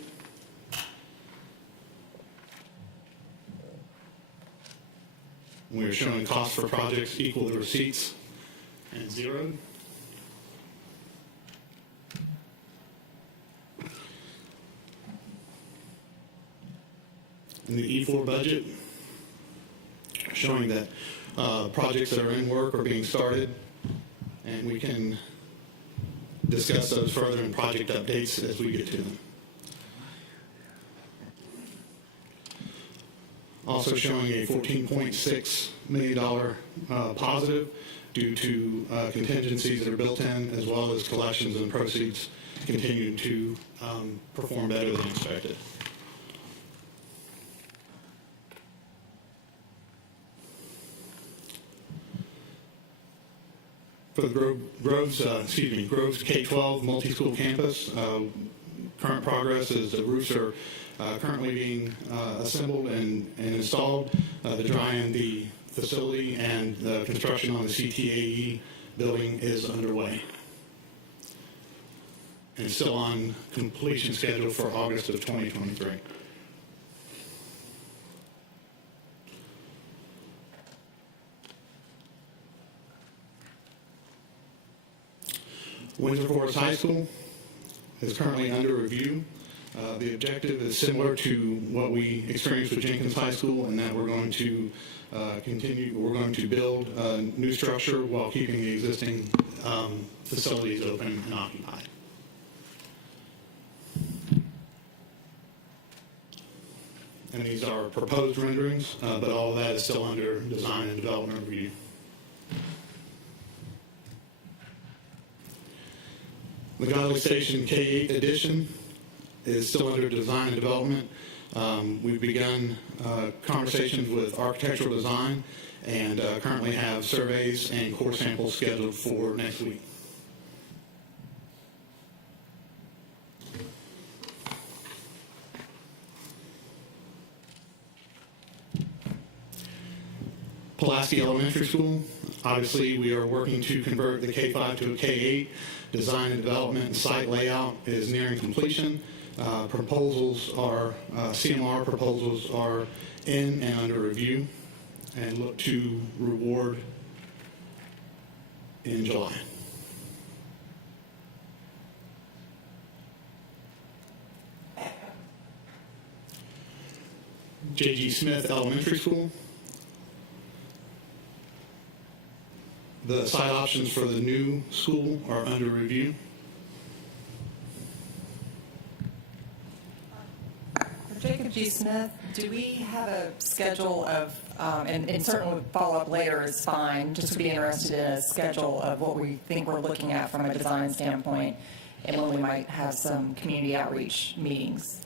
We're showing costs for projects equal to receipts and zeroed. And the E4 budget, showing that projects that are in work are being started, and we can discuss those further in project updates as we get to them. Also showing a $14.6 million positive due to contingencies that are built in, as well as collections and proceeds continuing to perform better than expected. For the Groves K-12 multi-school campus, current progress is the roofs are currently being assembled and installed. The dry in the facility and the construction on the CTAE building is underway and still on completion schedule for August of 2023. Windsor Forest High School is currently under review. The objective is similar to what we experienced with Jenkins High School, in that we're going to we're going to build a new structure while keeping the existing facilities open and occupied. And these are proposed renderings, but all of that is still under design and development review. The Godley Station K-8 addition is still under design and development. We've begun conversations with architectural design and currently have surveys and core samples scheduled for next week. Pulaski Elementary School, obviously we are working to convert the K-5 to a K-8. Design and development and site layout is nearing completion. Proposals are, CMR proposals are in and under review, and look to reward in July. J.G. Smith Elementary School. The site options for the new school are under review. For Jacob G. Smith, do we have a schedule of, and certainly follow up later is fine, just to be interested in a schedule of what we think we're looking at from a design standpoint, and when we might have some community outreach meetings?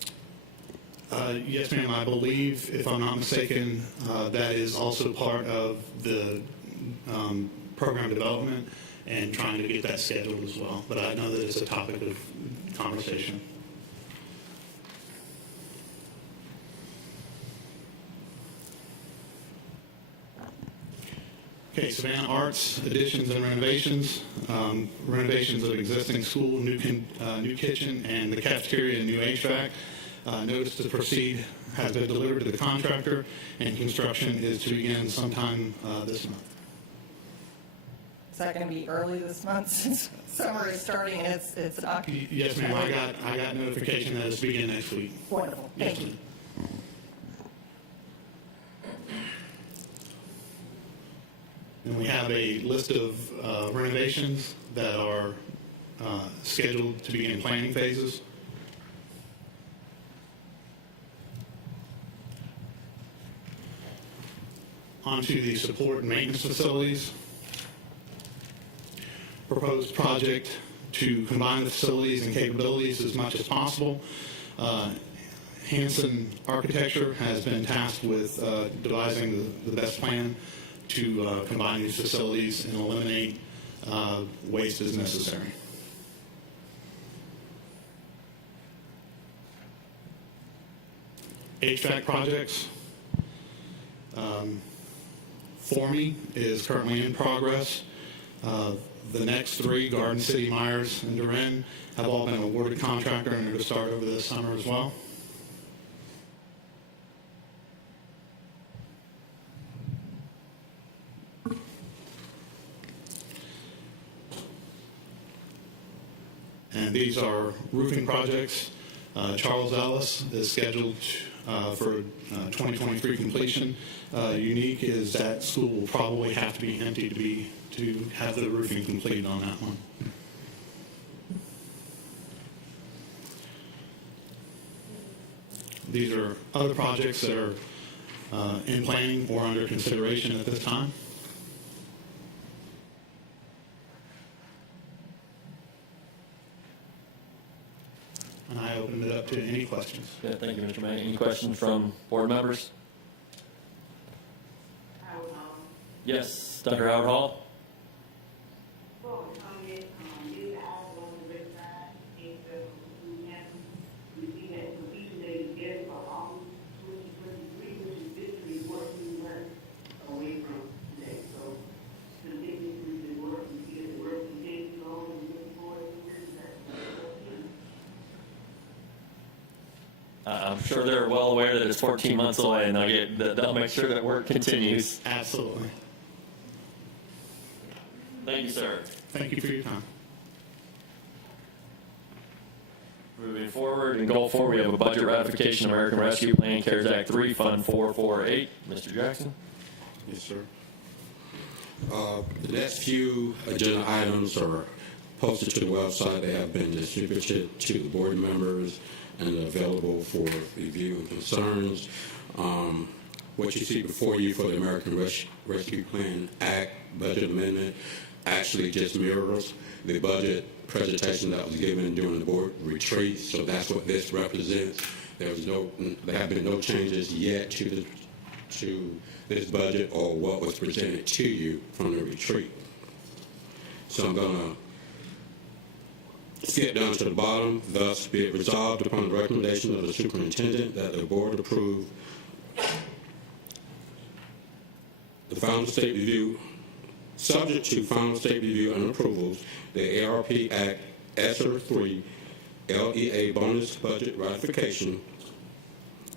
Yes, ma'am. I believe, if I'm not mistaken, that is also part of the program development and trying to get that scheduled as well. But I know that it's a topic of conversation. Okay, Savannah Arts additions and renovations. Renovations of existing school, new kitchen, and the cafeteria and new HVAC. Notice to proceed has been delivered to the contractor, and construction is to begin sometime this month. Is that going to be early this month since summer is starting and it's an Yes, ma'am. I got notification that it's beginning next week. Wonderful. Thank you. And we have a list of renovations that are scheduled to begin planning phases. Onto the support and maintenance facilities. Proposed project to combine the facilities and capabilities as much as possible. Hanson Architecture has been tasked with devising the best plan to combine these facilities and eliminate waste as necessary. HVAC projects. Forming is currently in progress. The next three, Garden City, Myers, and Duran, have all been awarded contractor and are to start over this summer as well. And these are roofing projects. Charles Ellis is scheduled for 2023 completion. Unique is that school will probably have to be empty to have the roofing completed on that one. These are other projects that are in planning or under consideration at this time. And I open it up to any questions. Yeah, thank you, Mr. May. Any questions from board members? Yes, Dr. Howard Hall. I'm sure they're well aware that it's 14 months away, and they'll make sure that work continues. Absolutely. Thank you, sir. Thank you for your time. Moving forward, in goal 4, we have a budget ratification, American Rescue Plan, CARES Act 3, Fund 448. Mr. Jackson? Yes, sir. The next few agenda items are posted to the website. They have been distributed to the board members and available for review and concerns. What you see before you for the American Rescue Plan Act budget amendment actually just mirrors the budget presentation that was given during the board retreat. So that's what this represents. There have been no changes yet to this budget or what was presented to you from the retreat. So I'm going to skip down to the bottom. Thus, be it resolved upon the recommendation of the superintendent that the board approve the final state review, subject to final state review and approvals, the ARP Act ESSER 3 LEA bonus budget ratification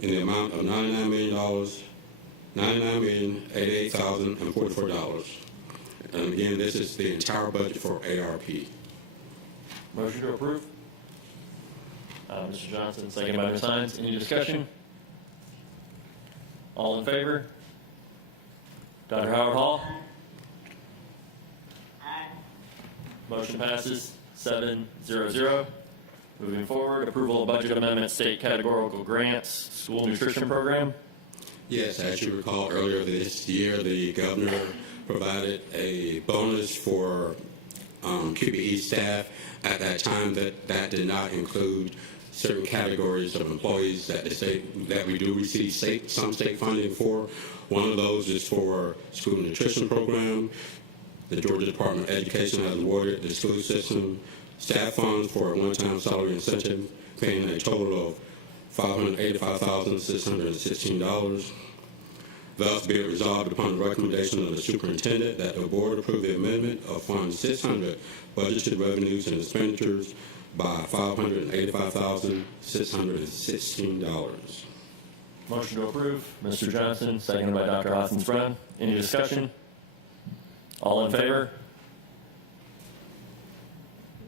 in the amount of $99,088,044. And again, this is the entire budget for ARP. Motion to approve. Mr. Johnson, second by Ms. Hines. Any discussion? All in favor? Dr. Howard Hall? Motion passes 7-0-0. Moving forward, approval of budget amendment, state categorical grants, school nutrition program. Yes, as you recall, earlier this year, the governor provided a bonus for QBE staff. At that time, that did not include certain categories of employees that we do receive some state funding for. One of those is for school nutrition program. The Georgia Department of Education has awarded the school system staff funds for a one-time salary incentive, paying a total of $585,616. Thus, be it resolved upon the recommendation of the superintendent that the board approve the amendment of Fund 600 budgeted revenues and expenditures by $585,616. Motion to approve. Mr. Johnson, seconded by Dr. Hoskins-Brown. Any discussion? All in favor?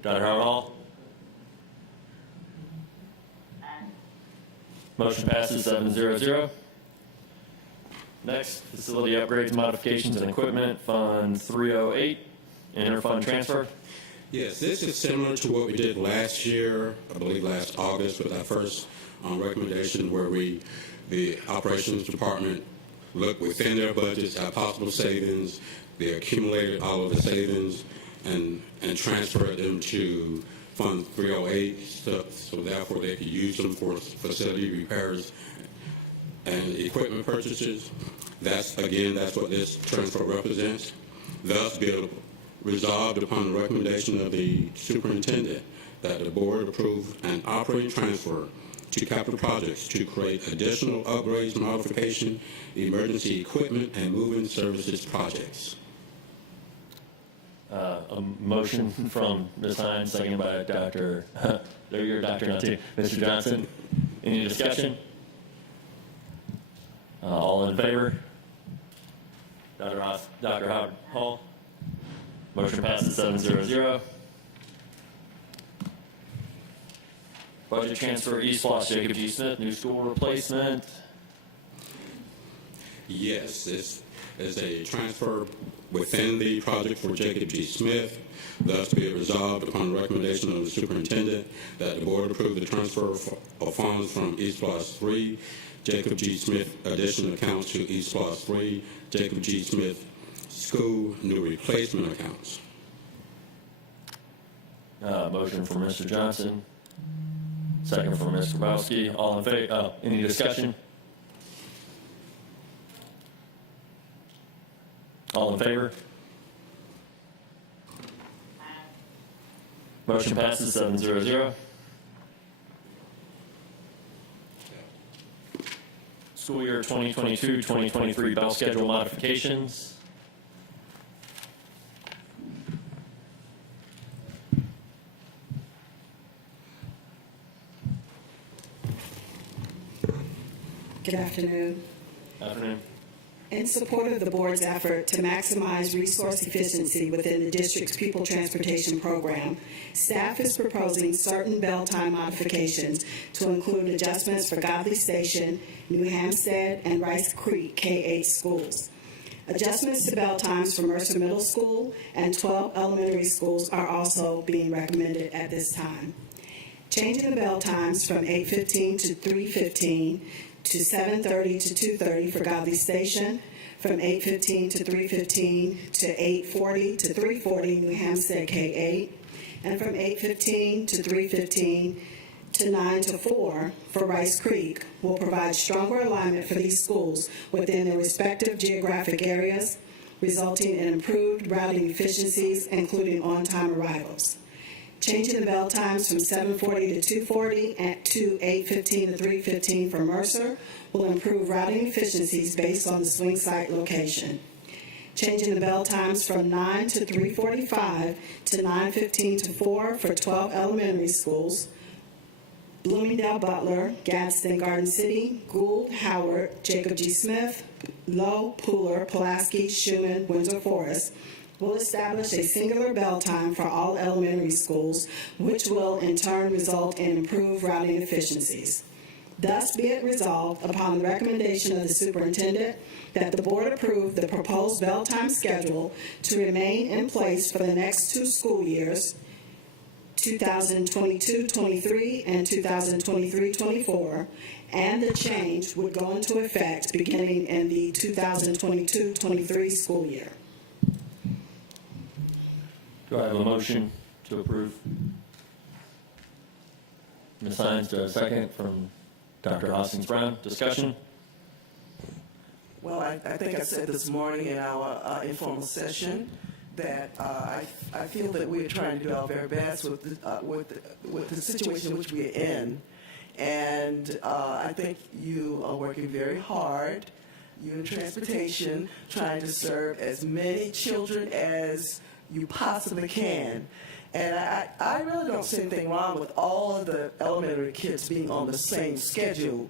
Dr. Howard Hall? Motion passes 7-0-0. Next, facility upgrades, modifications, and equipment, Fund 308, interfund transfer. Yes, this is similar to what we did last year, I believe last August, with our first recommendation where the operations department looked within their budgets at possible savings. They accumulated all of the savings and transferred them to Fund 308, so therefore they could use them for facility repairs and equipment purchases. That's what this transfer represents. Thus, be it resolved upon the recommendation of the superintendent that the board approve an operating transfer to capital projects to create additional upgrades, modification, emergency equipment, and moving services projects. A motion from Ms. Hines, seconded by Dr. There you're a doctor now too. Mr. Johnson, any discussion? All in favor? Dr. Howard Hall? Motion passes 7-0-0. Budget transfer, East Los Jacob G. Smith, new school replacement. Yes, this is a transfer within the project for Jacob G. Smith. Thus, be it resolved upon the recommendation of the superintendent that the board approve the transfer of funds from East Los 3, Jacob G. Smith addition accounts to East Los 3, Jacob G. Smith school new replacement accounts. Motion from Mr. Johnson, second from Ms. Grabowski. All in favor? Any discussion? All in favor? Motion passes 7-0-0. School year 2022-2023 bell schedule modifications. Good afternoon. Afternoon. In support of the board's effort to maximize resource efficiency within the district's pupil transportation program, staff is proposing certain bell time modifications to include adjustments for Godley Station, New Hampstead, and Rice Creek K-8 schools. Adjustments to bell times for Mercer Middle School and 12 elementary schools are also being recommended at this time. Changing the bell times from 8:15 to 3:15 to 7:30 to 2:30 for Godley Station, from 8:15 to 3:15 to 8:40 to 3:40 New Hampstead K-8, and from 8:15 to 3:15 to 9 to 4 for Rice Creek will provide stronger alignment for these schools within their respective geographic areas, resulting in improved routing efficiencies, including on-time arrivals. Changing the bell times from 7:40 to 2:40 and to 8:15 to 3:15 for Mercer will improve routing efficiencies based on the swing site location. Changing the bell times from 9 to 3:45 to 9:15 to 4 for 12 elementary schools, Bloomingdale, Butler, Gadsden, Garden City, Gould, Howard, Jacob G. Smith, Low, Pooler, Pulaski, Schumann, Windsor Forest, will establish a singular bell time for all elementary schools, which will in turn result in improved routing efficiencies. Thus be it resolved upon the recommendation of the superintendent that the board approve the proposed bell time schedule to remain in place for the next 2 school years, 2022-23 and 2023-24, and the change would go into effect beginning in the 2022-23 school year. Do I have a motion to approve? Ms. Hines, do I have a second from Dr. Hoskins-Brown? Discussion? Well, I think I said this morning in our informal session that I feel that we're trying to do our very best with the situation in which we are in. And I think you are working very hard, you in transportation, trying to serve as many children as you possibly can. And I really don't see anything wrong with all of the elementary kids being on the same schedule,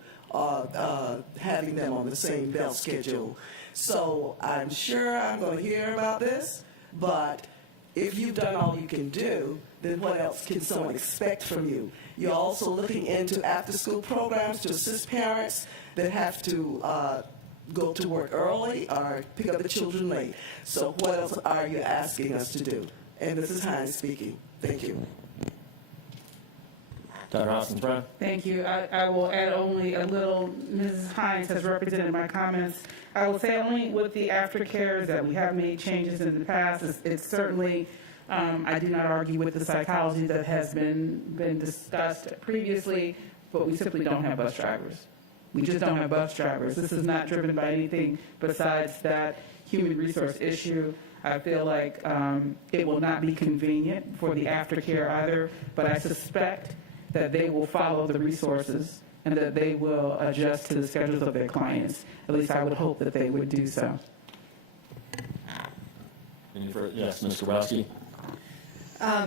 having them on the same bell schedule. So I'm sure I'm going to hear about this, but if you've done all you can do, then what else can someone expect from you? You're also looking into after-school programs to assist parents that have to go to work early or pick up the children late. So what else are you asking us to do? And this is Hines speaking. Thank you. Dr. Hoskins-Brown? Thank you. I will add only a little. Mrs. Hines has represented my comments. I will say only with the aftercare that we have made changes in the past. It's certainly, I do not argue with the psychology that has been discussed previously, but we simply don't have bus drivers. We just don't have bus drivers. This is not driven by anything besides that human resource issue. I feel like it will not be convenient for the aftercare either, but I suspect that they will follow the resources and that they will adjust to the schedules of their clients. At least I would hope that they would do so. Yes, Mr. Wowski.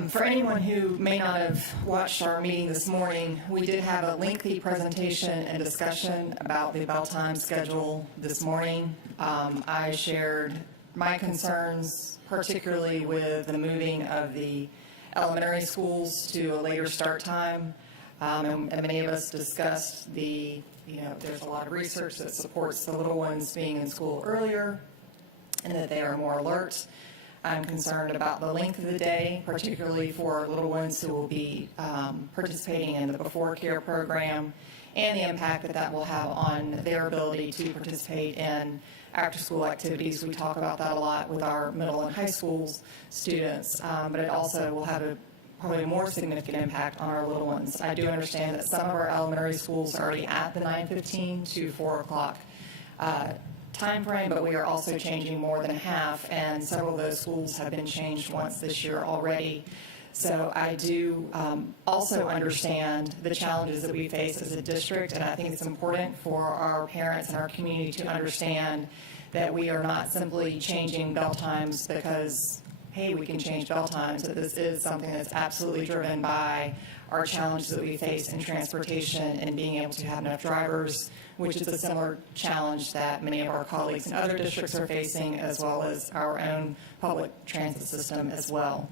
For anyone who may not have watched our meeting this morning, we did have a lengthy presentation and discussion about the bell time schedule this morning. I shared my concerns, particularly with the moving of the elementary schools to a later start time. And many of us discussed there's a lot of research that supports the little ones being in school earlier and that they are more alert. I'm concerned about the length of the day, particularly for little ones who will be participating in the before care program, and the impact that will have on their ability to participate in after-school activities. We talk about that a lot with our middle and high school students, but it also will have probably a more significant impact on our little ones. I do understand that some of our elementary schools are already at the 9:15 to 4 o'clock time frame, but we are also changing more than half, and several of those schools have been changed once this year already. So I do also understand the challenges that we face as a district, and I think it's important for our parents and our community to understand that we are not simply changing bell times because hey, we can change bell times, that this is something that's absolutely driven by our challenges that we face in transportation and being able to have enough drivers, which is a similar challenge that many of our colleagues in other districts are facing, as well as our own public transit system as well.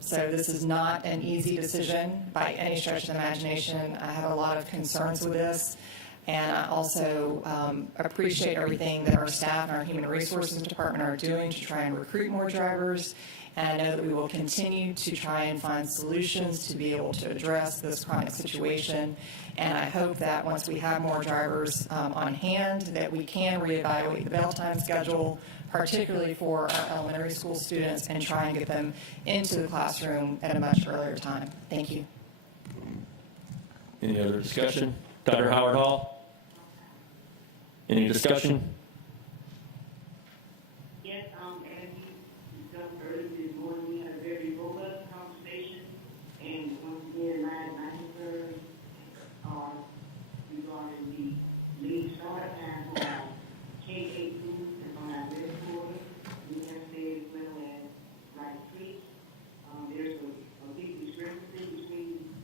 So this is not an easy decision by any stretch of the imagination. I have a lot of concerns with this. And I also appreciate everything that our staff and our Human Resources Department are doing to try and recruit more drivers. And I know that we will continue to try and find solutions to be able to address this chronic situation. And I hope that once we have more drivers on hand, that we can reevaluate the bell time schedule, particularly for our elementary school students, and try and get them into the classroom at a much earlier time. Thank you. Any other discussion? Dr. Howard Hall? Any discussion? Yes, as you discussed earlier this morning, we had a very robust conversation, and once again, my concerns are regarding the late start time for our K-8 schools and on our middle school. We have said as well as Rice Creek. There's a big discrepancy between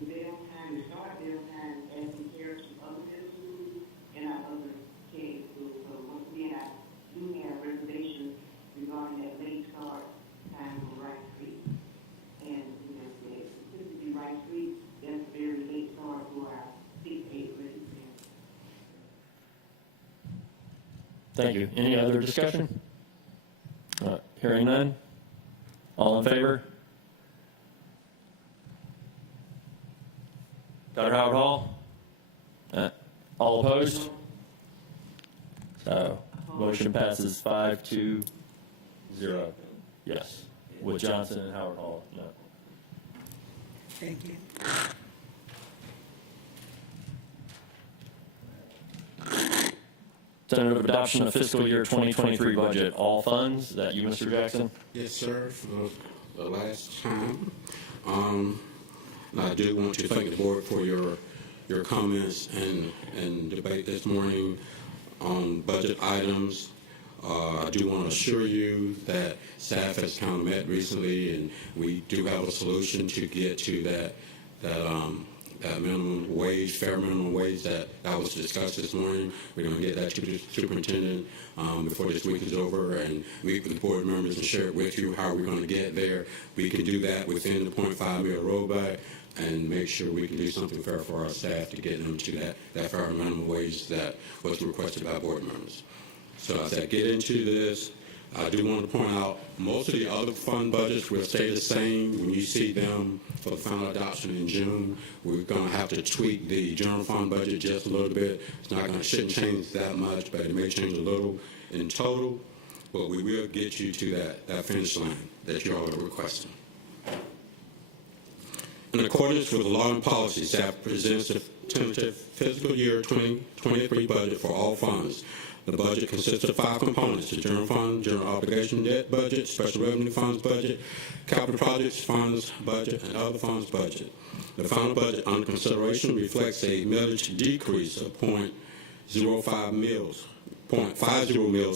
the bell time, the start bell time, as compared to other middle schools and our other K-8 schools. So once again, I do have reservations regarding that late start time for Rice Creek. And specifically Rice Creek, that's a very late start for our 6-8 residents. Thank you. Any other discussion? Hearing none. All in favor? Dr. Howard Hall? All opposed? So, motion passes 5-0. Yes. With Johnson and Howard Hall, no. Thank you. Tentative adoption of fiscal year 2023 budget, all funds. Is that you, Mr. Jackson? Yes, sir, for the last time. I do want to thank the board for your comments and debate this morning on budget items. I do want to assure you that staff has kind of met recently, and we do have a solution to get to that minimum wage, fair minimum wage that was discussed this morning. We're going to get that to the superintendent before this week is over, and meet with the board members and share it with you how we're going to get there. We can do that within the 0.5 meal rollback and make sure we can do something fair for our staff to get them to that fair minimum wage that was requested by board members. So as I get into this, I do want to point out most of the other fund budgets will stay the same. When you see them for the final adoption in June, we're going to have to tweak the general fund budget just a little bit. It's not going to, shouldn't change that much, but it may change a little in total. But we will get you to that finish line that you all are requesting. In accordance with the law and policy, staff presents the tentative fiscal year 2023 budget for all funds. The budget consists of 5 components: the general fund, general obligation debt budget, special revenue funds budget, capital projects funds budget, and other funds budget. The final budget under consideration reflects a millage decrease of 0.50 mils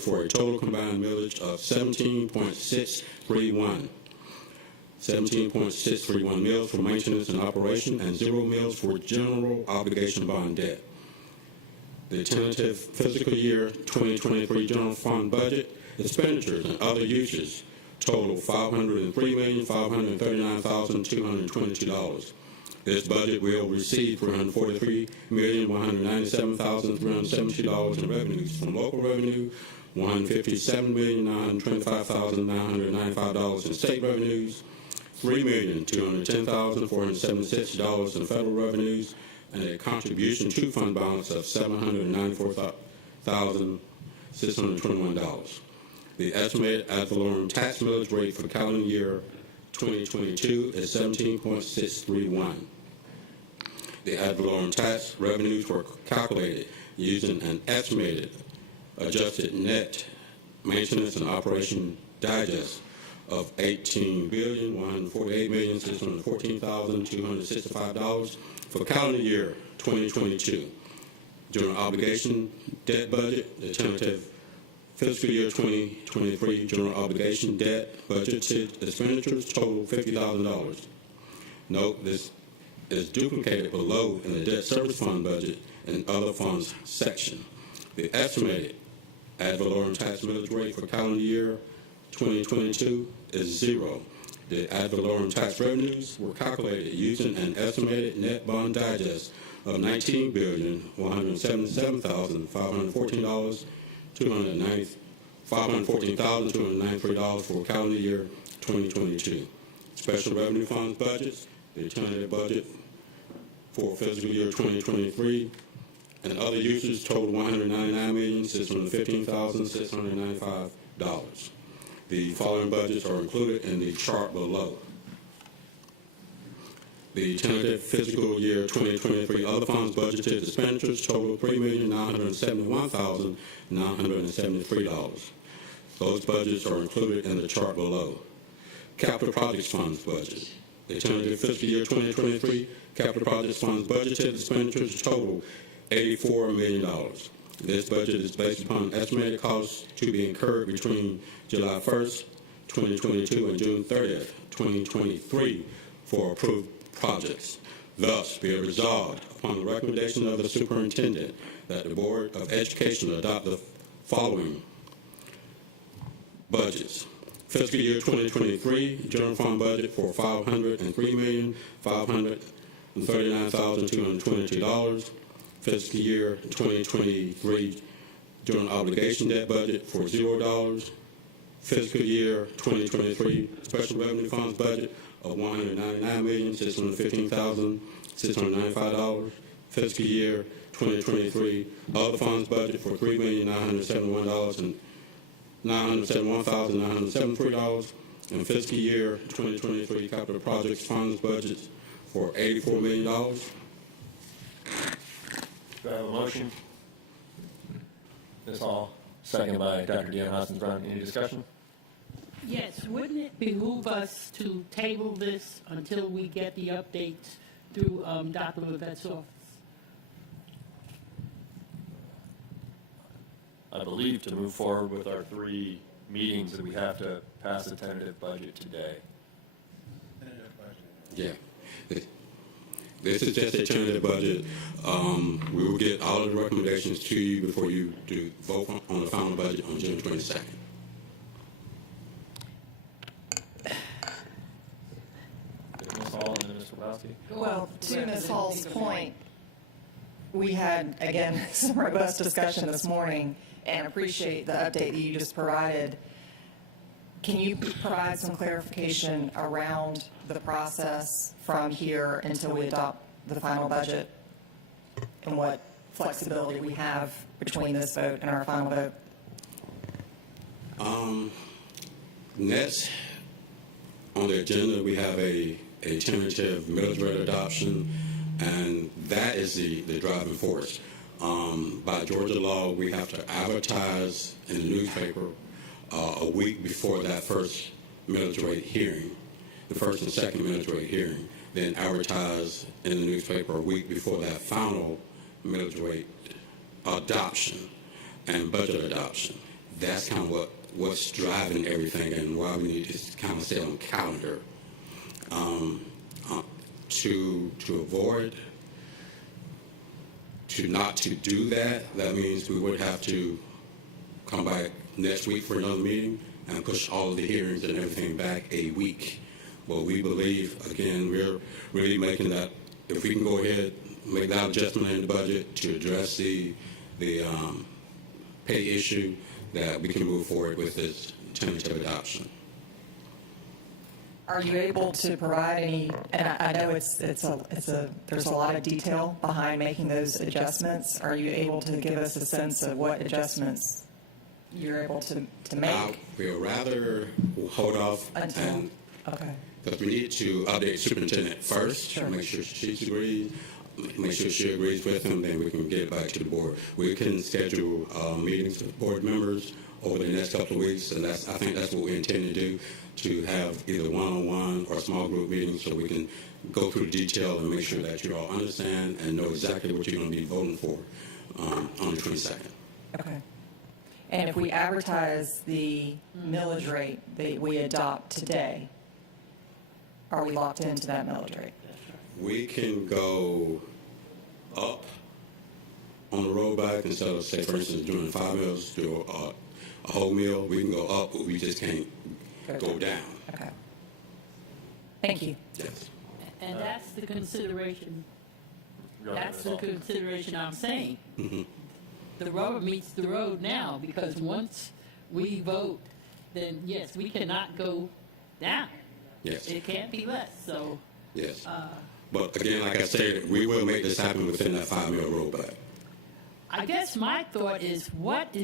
for a total combined millage of 17.631 mils for maintenance and operation, and 0 mils for general obligation bond debt. The tentative fiscal year 2023 general fund budget expenditures and other uses total $503,539,222. This budget will receive $343,197,372 in revenues from local revenue, $157,925,995 in state revenues, $3,210,476 in federal revenues, and a contribution to fund balance of $794,621. The estimated ad valorem tax millage rate for the calendar year 2022 is 17.631. The ad valorem tax revenues were calculated using an estimated adjusted net maintenance and operation digest of $18,148,614,265 for calendar year 2022. General obligation debt budget, the tentative Fiscal year 2023 general obligation debt budgeted expenditures total $50,000. Note this is duplicated below in the debt service fund budget and other funds section. The estimated ad valorem tax millage rate for calendar year 2022 is 0. The ad valorem tax revenues were calculated using an estimated net bond digest of $19,177,514, $514,293 for calendar year 2022. Special revenue funds budgets, the tentative budget for fiscal year 2023, and other uses total $199,615,695. The following budgets are included in the chart below. The tentative fiscal year 2023 other funds budgeted expenditures total $3,971,973. Those budgets are included in the chart below. Capital projects funds budget. The tentative fiscal year 2023 capital projects funds budgeted expenditures total $84 million. This budget is based upon estimated costs to be incurred between July 1st, 2022 and June 30th, 2023 for approved projects. Thus, be it resolved upon the recommendation of the superintendent that the Board of Education adopt the following budgets. Fiscal year 2023 general fund budget for $503,539,222. Fiscal year 2023 general obligation debt budget for $0. Fiscal year 2023 special revenue funds budget of $199,615,695. Fiscal year 2023 other funds budget for $3,971,973. And fiscal year 2023 capital projects funds budget for $84 million. Do I have a motion? Ms. Hall, second by Dr. Deanne Hoskins-Brown. Any discussion? Yes, wouldn't it behoove us to table this until we get the updates through Dr. Levette's office? I believe to move forward with our 3 meetings that we have to pass a tentative budget today. Yeah. This is just a tentative budget. We will get all of the recommendations to you before you do vote on the final budget on June 22nd. Ms. Hall and then Mr. Wowski. Well, to Ms. Hall's point, we had, again, some robust discussion this morning and appreciate the update that you just provided. Can you provide some clarification around the process from here until we adopt the final budget and what flexibility we have between this vote and our final vote? Next on the agenda, we have a tentative millage rate adoption, and that is the driving force. By Georgia law, we have to advertise in the newspaper a week before that first millage rate hearing, the first and second millage rate hearing, then advertise in the newspaper a week before that final millage rate adoption and budget adoption. That's kind of what's driving everything and why we need to kind of stay on calendar. To avoid, not to do that, that means we would have to come back next week for another meeting and push all of the hearings and everything back a week. But we believe, again, we're really making that, if we can go ahead, make that adjustment in the budget to address the pay issue, that we can move forward with this tentative adoption. Are you able to provide any, and I know there's a lot of detail behind making those adjustments. Are you able to give us a sense of what adjustments you're able to make? We'll rather hold off until, okay. Because we need to update superintendent first, sure. Make sure she agrees with him, then we can get it back to the board. We can schedule meetings with board members over the next couple of weeks, and I think that's what we intend to do, to have either one-on-one or small group meetings so we can go through the detail and make sure that you all understand and know exactly what you're going to be voting for on the 22nd. Okay. And if we advertise the millage rate that we adopt today, are we locked into that millage rate? We can go up on the rollback instead of, say, for instance, doing 5 meals to a whole meal. We can go up, but we just can't go down. Okay. Thank you. Yes. And that's the consideration. That's the consideration I'm saying. Mm-hmm. The rubber meets the road now, because once we vote, then yes, we cannot go down. Yes. It can't be less, so. Yes. But again, like I said, we will make this happen within that 5 meal rollback. I guess my thought is what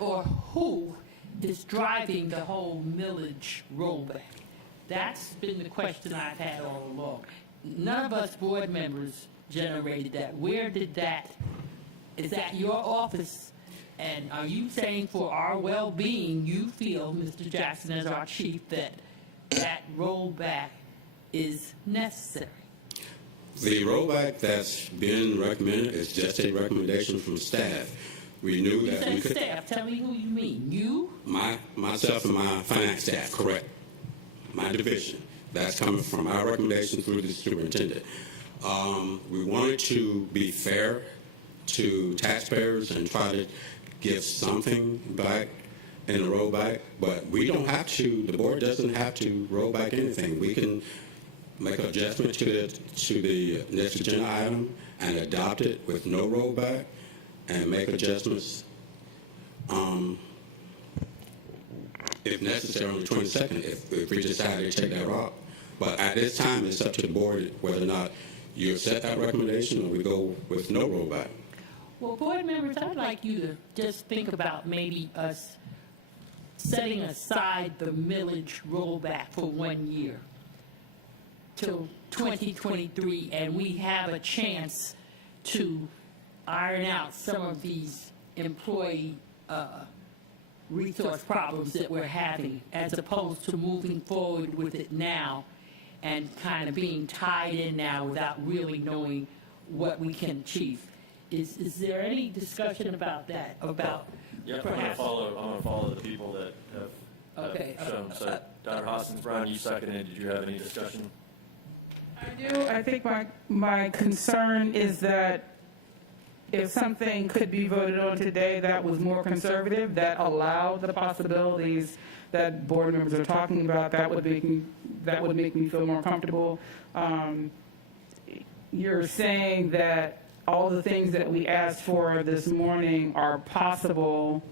or who is driving the whole millage rollback? That's been the question I've had all along. None of us board members generated that. Where did that, is that your office? And are you saying for our well-being, you feel, Mr. Jackson, as our chief, that that rollback is necessary? The rollback that's been recommended is just a recommendation from staff. We knew You that we say could. staff, tell me who you mean. You? Myself and my finance staff, correct. My division. That's coming from our recommendation through the superintendent. We wanted to be fair to taxpayers and try to give something back in the rollback, but we don't have to, the board doesn't have to roll back anything. We can make an adjustment to the next agenda item and adopt it with no rollback and make adjustments if necessary on the 22nd if we decide to take that route. But at this time, it's up to the board whether or not you accept that recommendation or we go with no rollback. Well, board members, I'd like you to just think about maybe us setting aside the millage rollback for 1 year till 2023, and we have a chance to iron out some of these employee resource problems that we're having, as opposed to moving forward with it now and kind of being tied in now without really knowing what we can achieve. Is there any discussion about that? About Yeah, I'm going to follow the people that have shown. So, Dr. Hoskins, Brown, you seconded. Did you have any discussion? I do. I think my concern is that if something could be voted on today that was more conservative, that allowed the possibilities that board members are talking about, that would make me feel more comfortable. You're saying that all the things that we asked for this morning are possible.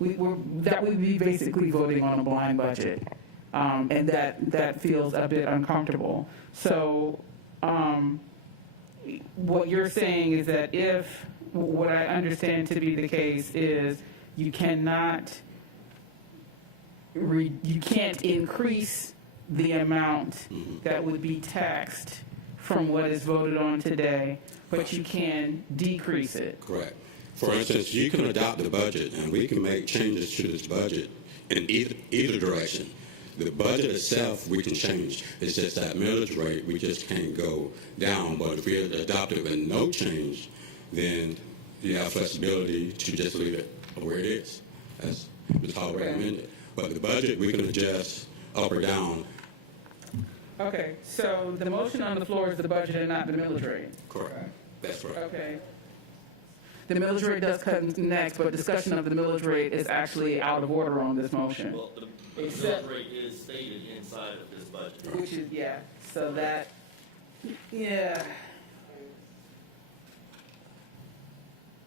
That would be basically voting on a blind budget, and that feels a bit uncomfortable. So what you're saying is that if what I understand to be the case is you can't increase the amount that would be taxed from what is voted on today, but you can decrease it. Correct. For instance, you can adopt the budget, and we can make changes to this budget in either direction. The budget itself, we can change. It's just that millage rate, we just can't go down. But if we adopt it with no change, then you have flexibility to just leave it where it is, as was already recommended. But the budget, we can adjust up or down. Okay, so the motion on the floor is the budget and not the millage rate. Correct. That's right. Okay. The millage rate does come next, but discussion of the millage rate is actually out of order on this motion. Well, the millage rate is stated inside of this budget. Which is, yeah, so that, yeah.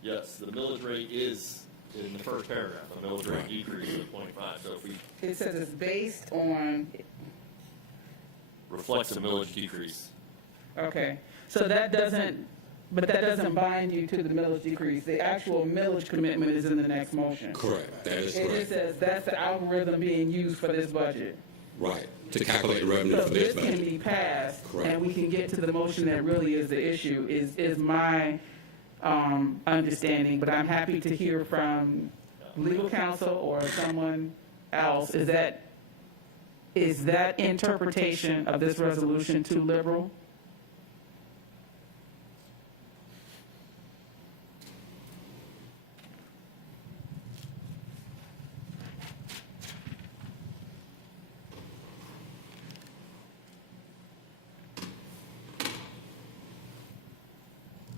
Yes, the millage rate is in the first paragraph, a millage rate decrease of 0.5. So if we It says it's based on, reflects a millage decrease. okay, so that doesn't bind you to the millage decrease. The actual millage commitment is in the next motion. Correct. That is It correct. just says that's the algorithm being used for this budget. Right. To calculate the revenue So for this this can budget. be passed, Correct. and we can get to the motion that really is the issue, is my understanding, but I'm happy to hear from legal counsel or someone else. Is that interpretation of this resolution too liberal?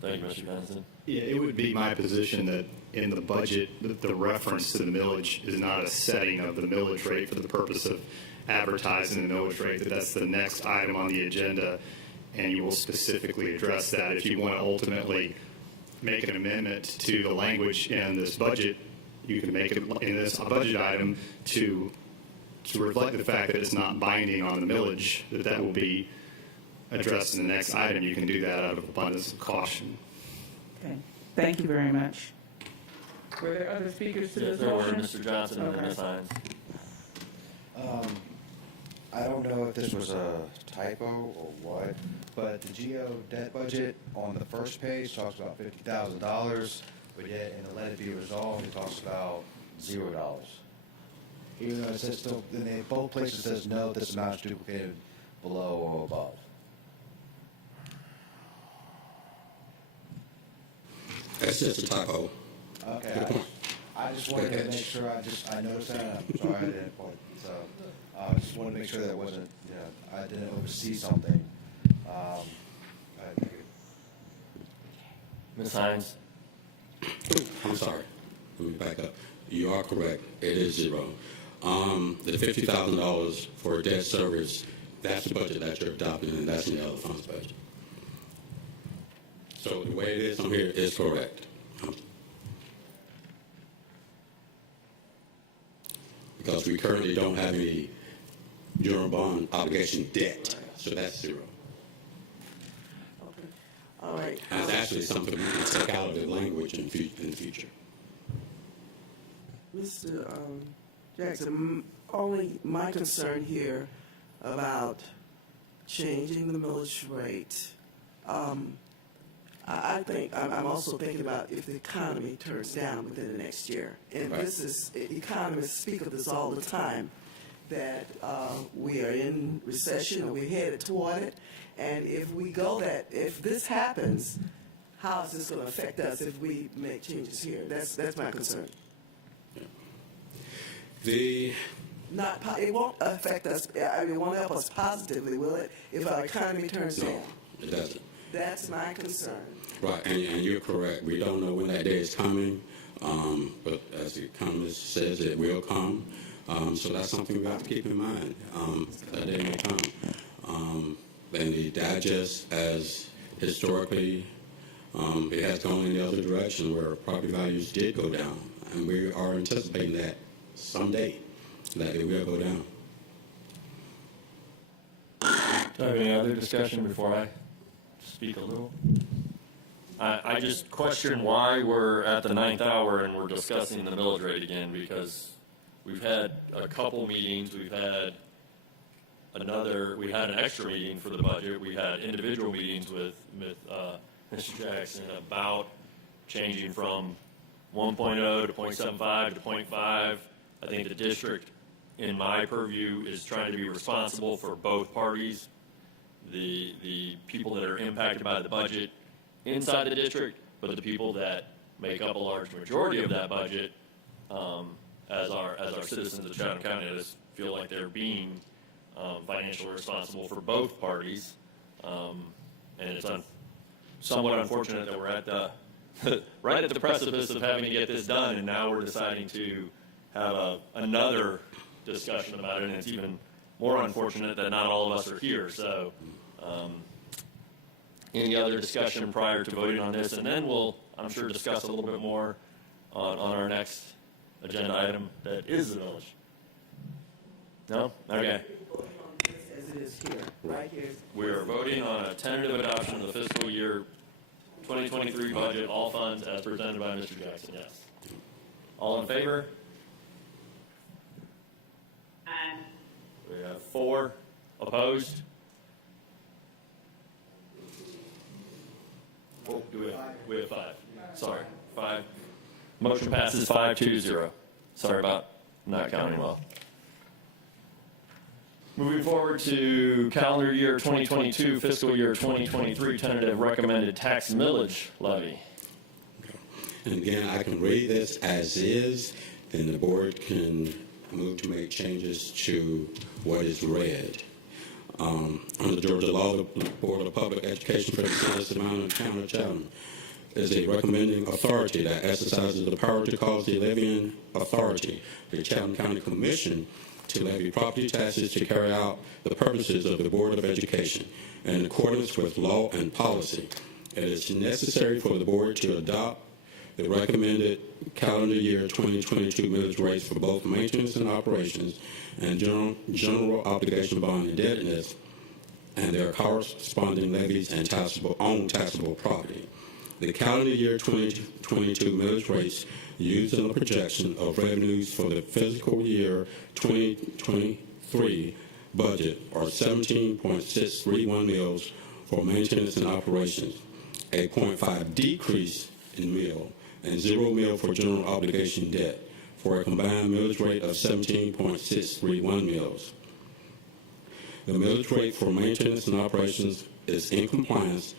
Thank you, Mr. Johnson. Yeah, it would be my position that in the budget, the reference to the millage is not a setting of the millage rate for the purpose of advertising the millage rate, that that's the next item on the agenda, and you will specifically address that. If you want to ultimately make an amendment to the language in this budget, you can make it in this budget item to reflect the fact that it's not binding on the millage, that will be addressed in the next item. You can do that out of abundance of caution. Okay, thank you very much. Were there other speakers to Yes, this there were, motion? Mr. Johnson and then Ms. Hines. I don't know if this was a typo or what, but the GO debt budget on the first page talks about $50,000, but yet in the let it be resolved, it talks about $0. Even though it says still, in both places says no, this amount is duplicated below or above. That's just a typo. Okay, I just wanted to make sure, I noticed that, and I'm sorry I didn't point, so, I just wanted to make sure that it wasn't, I didn't oversee something. Ms. Hines? I'm sorry. Let me back up. You are correct. It is $0. The $50,000 for debt service, that's the budget that you're adopting, and that's in the other funds budget. So the way it is on here is correct. Because we currently don't have any general bond obligation debt, so that's $0. All right. And it's actually something we can take out of the language in the future. Mr. Jackson, only my concern here about changing the millage rate, I think, I'm also thinking about if the economy turns down within the next year. And Right. this is, economists speak of this all the time, that we are in recession or we're headed toward it. And if this happens, how is this going to affect us if we make changes here? That's my concern. It won't affect us. It won't help us positively, will it? If our economy turns down, It doesn't. that's my concern. Right, and you're correct. We don't know when that day is coming, but as the economist says, it will come. So that's something we have to keep in mind. That day may come. And the digest, as historically, it has gone in the other direction where property values did go down, and we are anticipating that someday that it will go down. Do I have any other discussion before I speak a little? I just question why we're at the 9th hour and we're discussing the millage rate again, because we've had a couple meetings, we had an extra meeting for the budget, we had individual meetings with Mr. Jackson about changing from 1.0 to 0.75 to 0.5. I think the district, in my purview, is trying to be responsible for both parties, the people that are impacted by the budget inside the district, but the people that make up a large majority of that budget, as our citizens of Chatham County, I just feel like they're being financially responsible for both parties, and it's somewhat unfortunate that we're at the right at the precipice of having to get this done, and now we're deciding to have another discussion about it, and it's even more unfortunate that not all of us are here. So any other discussion prior to voting on this, and then we'll, I'm sure, discuss a little bit more on our next agenda item that is the village. No? Okay. As it is here, right here. We are voting on a tentative adoption of the fiscal year 2023 budget, all funds as presented by Mr. Jackson. Yes. All in favor? Aye. We have 4 opposed. Oh, we have 5. Sorry, 5. Motion passes 5-0. Sorry about not counting well. Moving forward to calendar year 2022, fiscal year 2023, tentative recommended tax millage levy. And again, I can read this as is, then the board can move to make changes to what is read. Under Georgia law, the Board of Public Education for the City of Savannah and County of Chatham is a recommending authority that exercises the power to cause the levying authority, the Chatham County Commission, to levy property taxes to carry out the purposes of the Board of Education in accordance with law and policy. It is necessary for the board to adopt the recommended calendar year 2022 millage rates for both maintenance and operations and general obligation bond indebtedness and their corresponding levies and taxable property. The calendar year 2022 millage rates used in the projection of revenues for the fiscal year 2023 budget are 17.631 mills for maintenance and operations, a 0.5 decrease in mill, and 0 mil for general obligation debt, for a combined millage rate of 17.631 mills. The millage rate for maintenance and operations is in compliance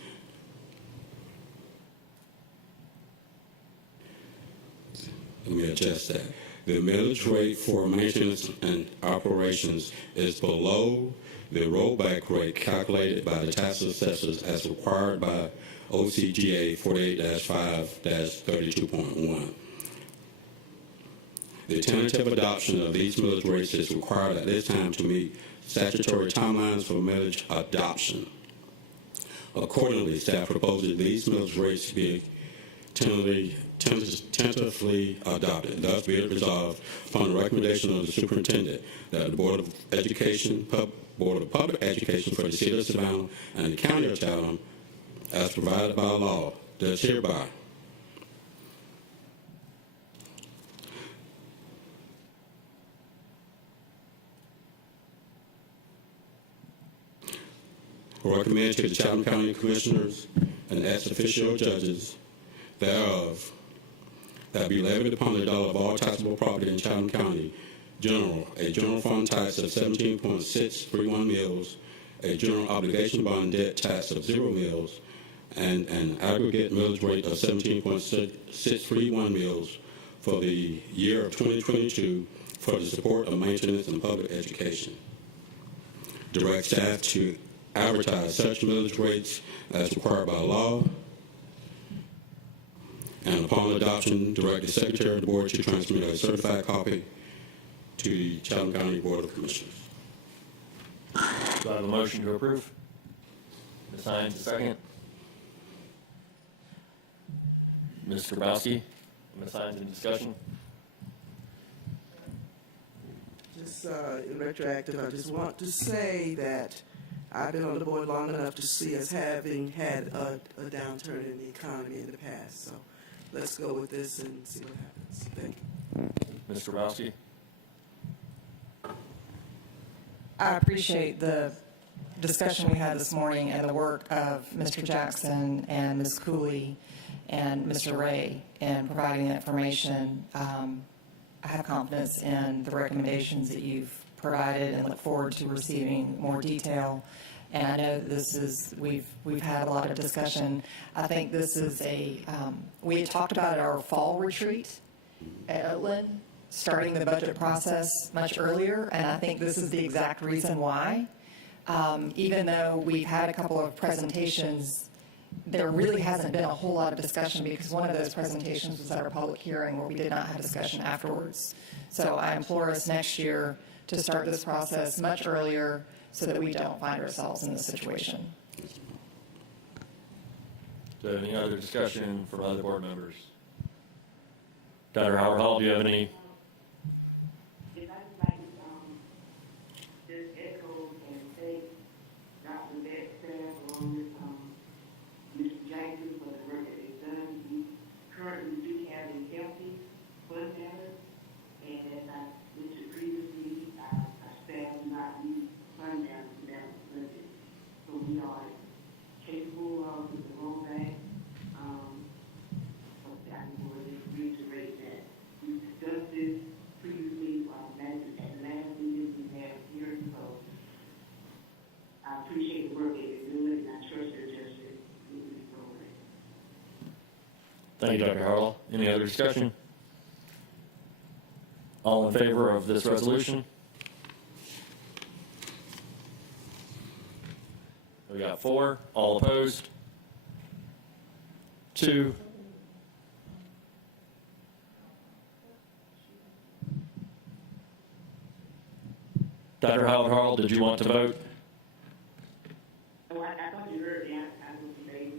Let me adjust that. The millage rate for maintenance and operations is below the rollback rate calculated by the tax assessors as required by OCGA 48-5-32.1. The tentative adoption of these millage rates is required at this time to meet statutory timelines for millage adoption. Accordingly, staff proposes these millage rates be tentatively adopted. Thus, be it resolved upon the recommendation of the superintendent that the Board of Public Education for the City of Savannah and the County of Chatham, as provided by law, does hereby recommend to the Chatham County Commissioners and ex officio judges thereof that be levied upon the dollar of all taxable property in Chatham County, a general fund tax of 17.631 mills, a general obligation bond debt tax of 0 mills, and an aggregate millage rate of 17.631 mills for the year of 2022 for the support of maintenance and public education. Direct staff to advertise such millage rates as required by law, and upon adoption, direct the Secretary of the Board to transmit a certified copy to the Chatham County Board of Commissioners. Do I have a motion to approve? Ms. Hines, a second. Ms. Grabowski, Ms. Hines, in discussion? Just in retroactive, I just want to say that I've been on the board long enough to see us having had a downturn in the economy in the past. So let's go with this and see what happens. Thank you. Ms. Grabowski? I appreciate the discussion we had this morning and the work of Mr. Jackson and Ms. Cooley and Mr. Ray in providing the information. I have confidence in the recommendations that you've provided and look forward to receiving more detail. And I know this is, we've had a lot of discussion. I think this is we had talked about our fall retreat at Oatland, starting the budget process much earlier, and I think this is the exact reason why. Even though we've had a couple of presentations, there really hasn't been a whole lot of discussion because one of those presentations was at our public hearing where we did not have discussion afterwards. So I implore us next year to start this process much earlier so that we don't find ourselves in this situation. Do you have any other discussion from other board members? Dr. Howard Hall, do you have any? If I just like just echo and thank Dr. Beck staff along with Mr. Jackson for the work that they've done. We currently do have a healthy fund balance, and as I mentioned previously, our staff do not use fund balance to balance the budget. So we are capable of the rollback. So I will just reiterate that we discussed this previously at the last meeting we had here. So I appreciate the work that you're doing, and I trust your judgment in this program. Thank you, Dr. Harrell. Any other discussion? All in favor of this resolution? 4. All opposed? 2. Dr. Howard Hall, did you want to vote? Oh, I thought you heard, yeah, I was in favor.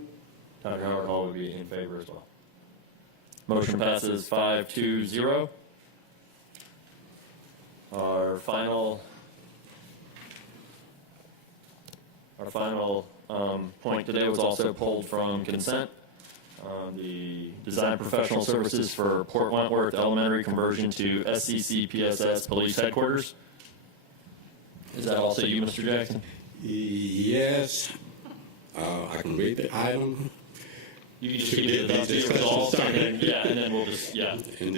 Dr. Howard Hall would be in favor as well. Motion passes 5-0. Our final point today was also pulled from consent. The design professional services for Port Wentworth Elementary conversion to SCC PSS Police Headquarters. Is that also you, Mr. Jackson? Yes. I can read the item. You can just give it the results, and then we'll just,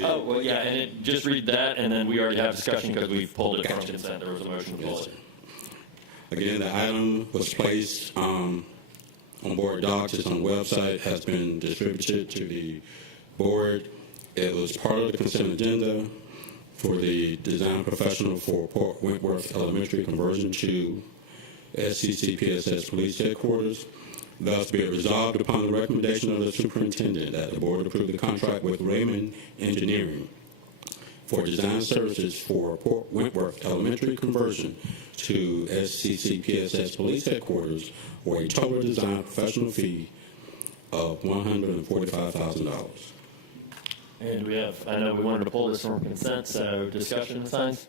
Oh, well, yeah, and just read that, and then we already have discussion because we've pulled it from consent. There was a motion to pull it. Again, the item was placed on board docs. It's on the website, has been distributed to the board. It was part of the consent agenda for the design professional for Port Wentworth Elementary conversion to SCC PSS Police Headquarters. Thus, be it resolved upon the recommendation of the superintendent that the board approve the contract with Raymond Engineering for design services for Port Wentworth Elementary conversion to SCC PSS Police Headquarters for a total design professional fee of $145,000. And we have, I know we wanted to pull this from consent, so discussion, Ms. Hines?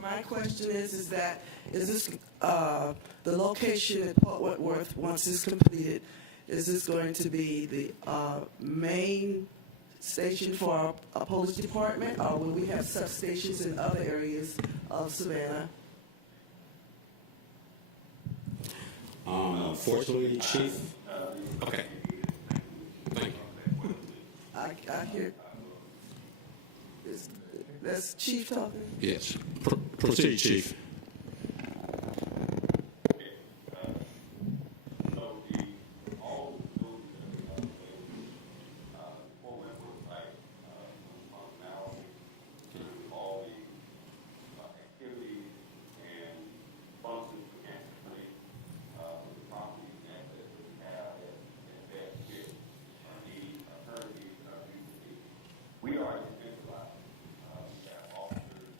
My question is this the location at Port Wentworth, once it's completed, is this going to be the main station for our police department, or will we have substations in other areas of Savannah? Fortunately, Chief. Okay. Thank you. I hear. That's Chief talking? Yes. Proceed, Chief. We are decentralized. We have officers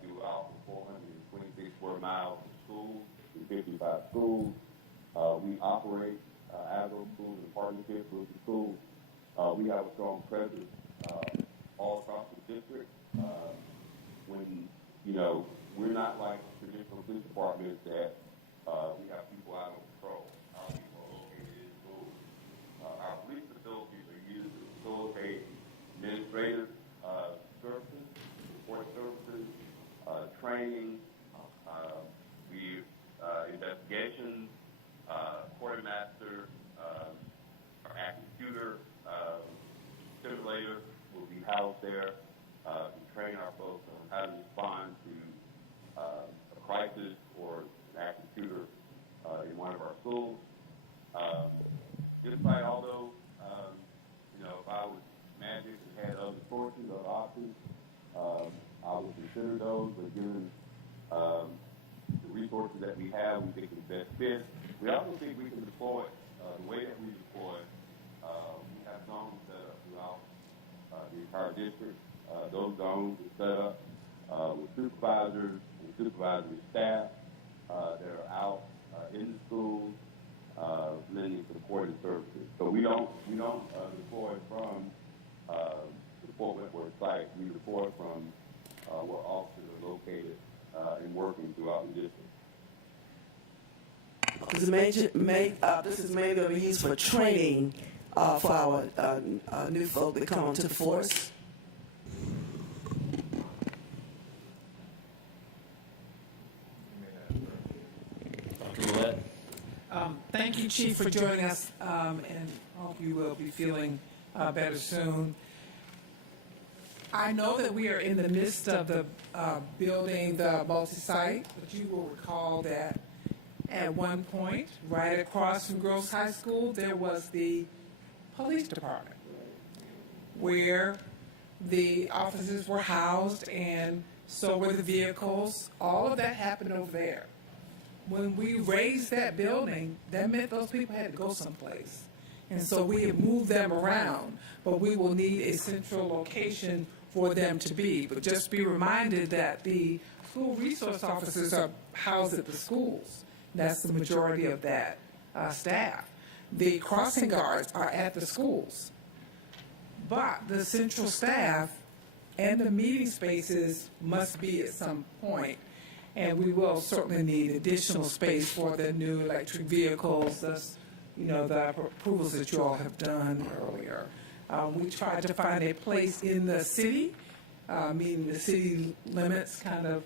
throughout the 426 square miles of schools, 55 schools. We operate as those schools in partnership with the schools. We have a strong presence all across the district. We're not like traditional police departments that we have people out of control. Our people are located in schools. Our police facilities are used to facilitate administrative services, support services, training, investigations, quartermaster, our active shooter simulator will be housed there to train our folks on how to respond to a crisis or an active shooter in one of our schools. Despite although, if I was magic and had other sources or options, I would consider those, but given the resources that we have, we think it's the best fit. We also think we can deploy the way that we deploy. We have zones set up throughout the entire district. Those zones are set up with supervisors and supervisory staff that are out in the schools lending support and services. So we don't deploy from the Port Wentworth site. We deploy from where officers are located and working throughout the district. This is mainly going to be used for training for our new folk that come onto the force. Dr. Willett? Thank you, Chief, for joining us, and hope you will be feeling better soon. I know that we are in the midst of the building the multi-site, but you will recall that at one point, right across from Gross High School, there was the police department where the officers were housed and so were the vehicles. All of that happened over there. when we raised that building, that meant those people had to go someplace. And so we have moved them around, but we will need a central location for them to be. But just be reminded that the school resource officers are housed at the schools. That's the majority of that staff. The crossing guards are at the schools. But the central staff and the meeting spaces must be at some point. And we will certainly need additional space for the new electric vehicles, the approvals that you all have done earlier. We tried to find a place in the city, meaning the city limits, kind of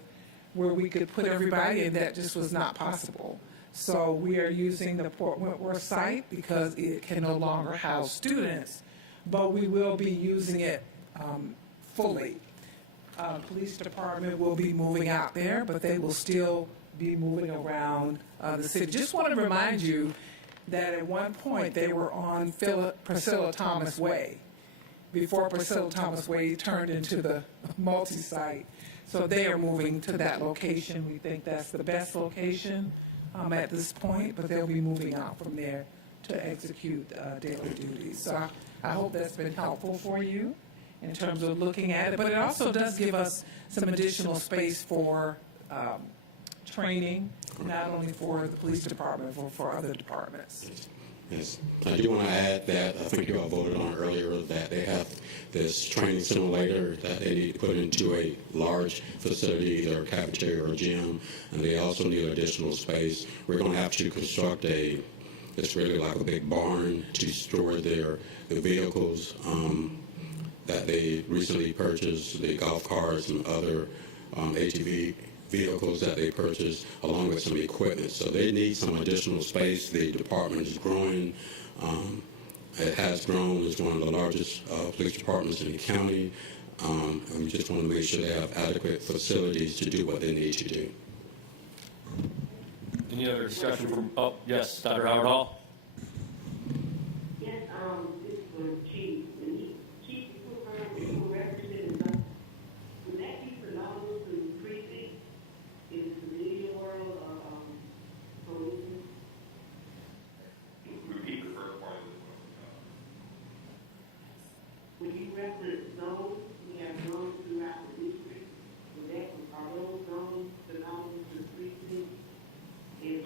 where we could put everybody, and that just was not possible. So we are using the Port Wentworth site because it can no longer house students, but we will be using it fully. Police department will be moving out there, but they will still be moving around the city. Just want to remind you that at one point they were on Priscilla Thomas Way, before Priscilla Thomas Way turned into the multi-site. So they are moving to that location. We think that's the best location at this point, but they'll be moving out from there to execute daily duties. So I hope that's been helpful for you in terms of looking at it, but it also does give us some additional space for training, not only for the police department, but for other departments. Yes, I do want to add that I think you all voted on earlier that they have this training simulator that they need to put into a large facility, either a cafeteria or a gym, and they also need additional space. We're going to have to construct it's really like a big barn to store the vehicles that they recently purchased, the golf carts and other ATV vehicles that they purchased, along with some equipment. So they need some additional space. The department is growing. It has grown. It's one of the largest police departments in the county. And we just want to make sure they have adequate facilities to do what they need to do. Any other discussion from, yes, Dr. Howard Hall? Yes, this is for Chief. When Chief will represent us, would that be phenomenal to the precinct in the civilian world of policing? Repeat the first part of the question. When you reference zones, we have zones throughout the district. Are those zones phenomenal to the precinct? And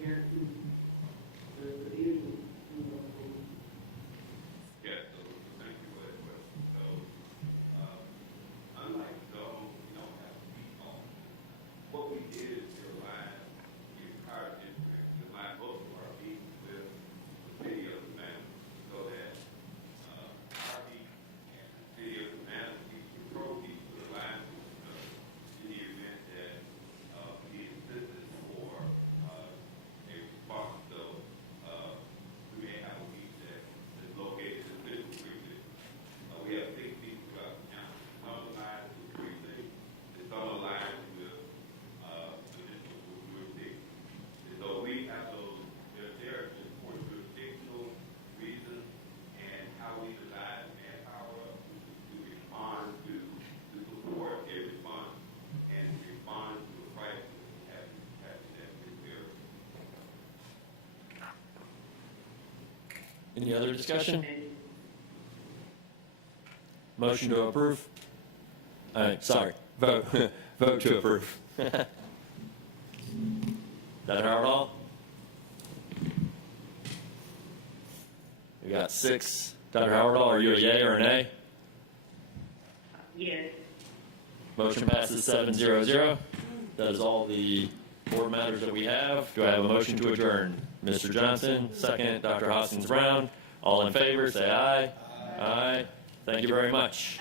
compared to the civilian, Yes, so thank you for that question. So, unlike zones, we don't have to be on. What we did is to align the entire district, to align both of our meetings with the city of Savannah, so that our meeting and the city of Savannah, we control people to align with each other in the event that we insisted for a response. So we may have a meeting that is located in the Fiscal precinct. We have 6 people throughout the county. Some align with the precinct, and some align with the district jurisdiction. And so we have those, there are just for jurisdictional reasons and how we design manpower to respond to support a response and respond to a crisis that we're. Any other discussion? Motion to approve? Sorry, vote, vote to approve. Dr. Howard Hall? We got 6. Dr. Howard Hall, are you a yay or a nay? yes. Motion passes 7-0-0. That is all the board matters that we have. Do I have a motion to adjourn? Mr. Johnson, second. Dr. Hoskins Brown. All in favor, say aye. Aye. Thank you very much.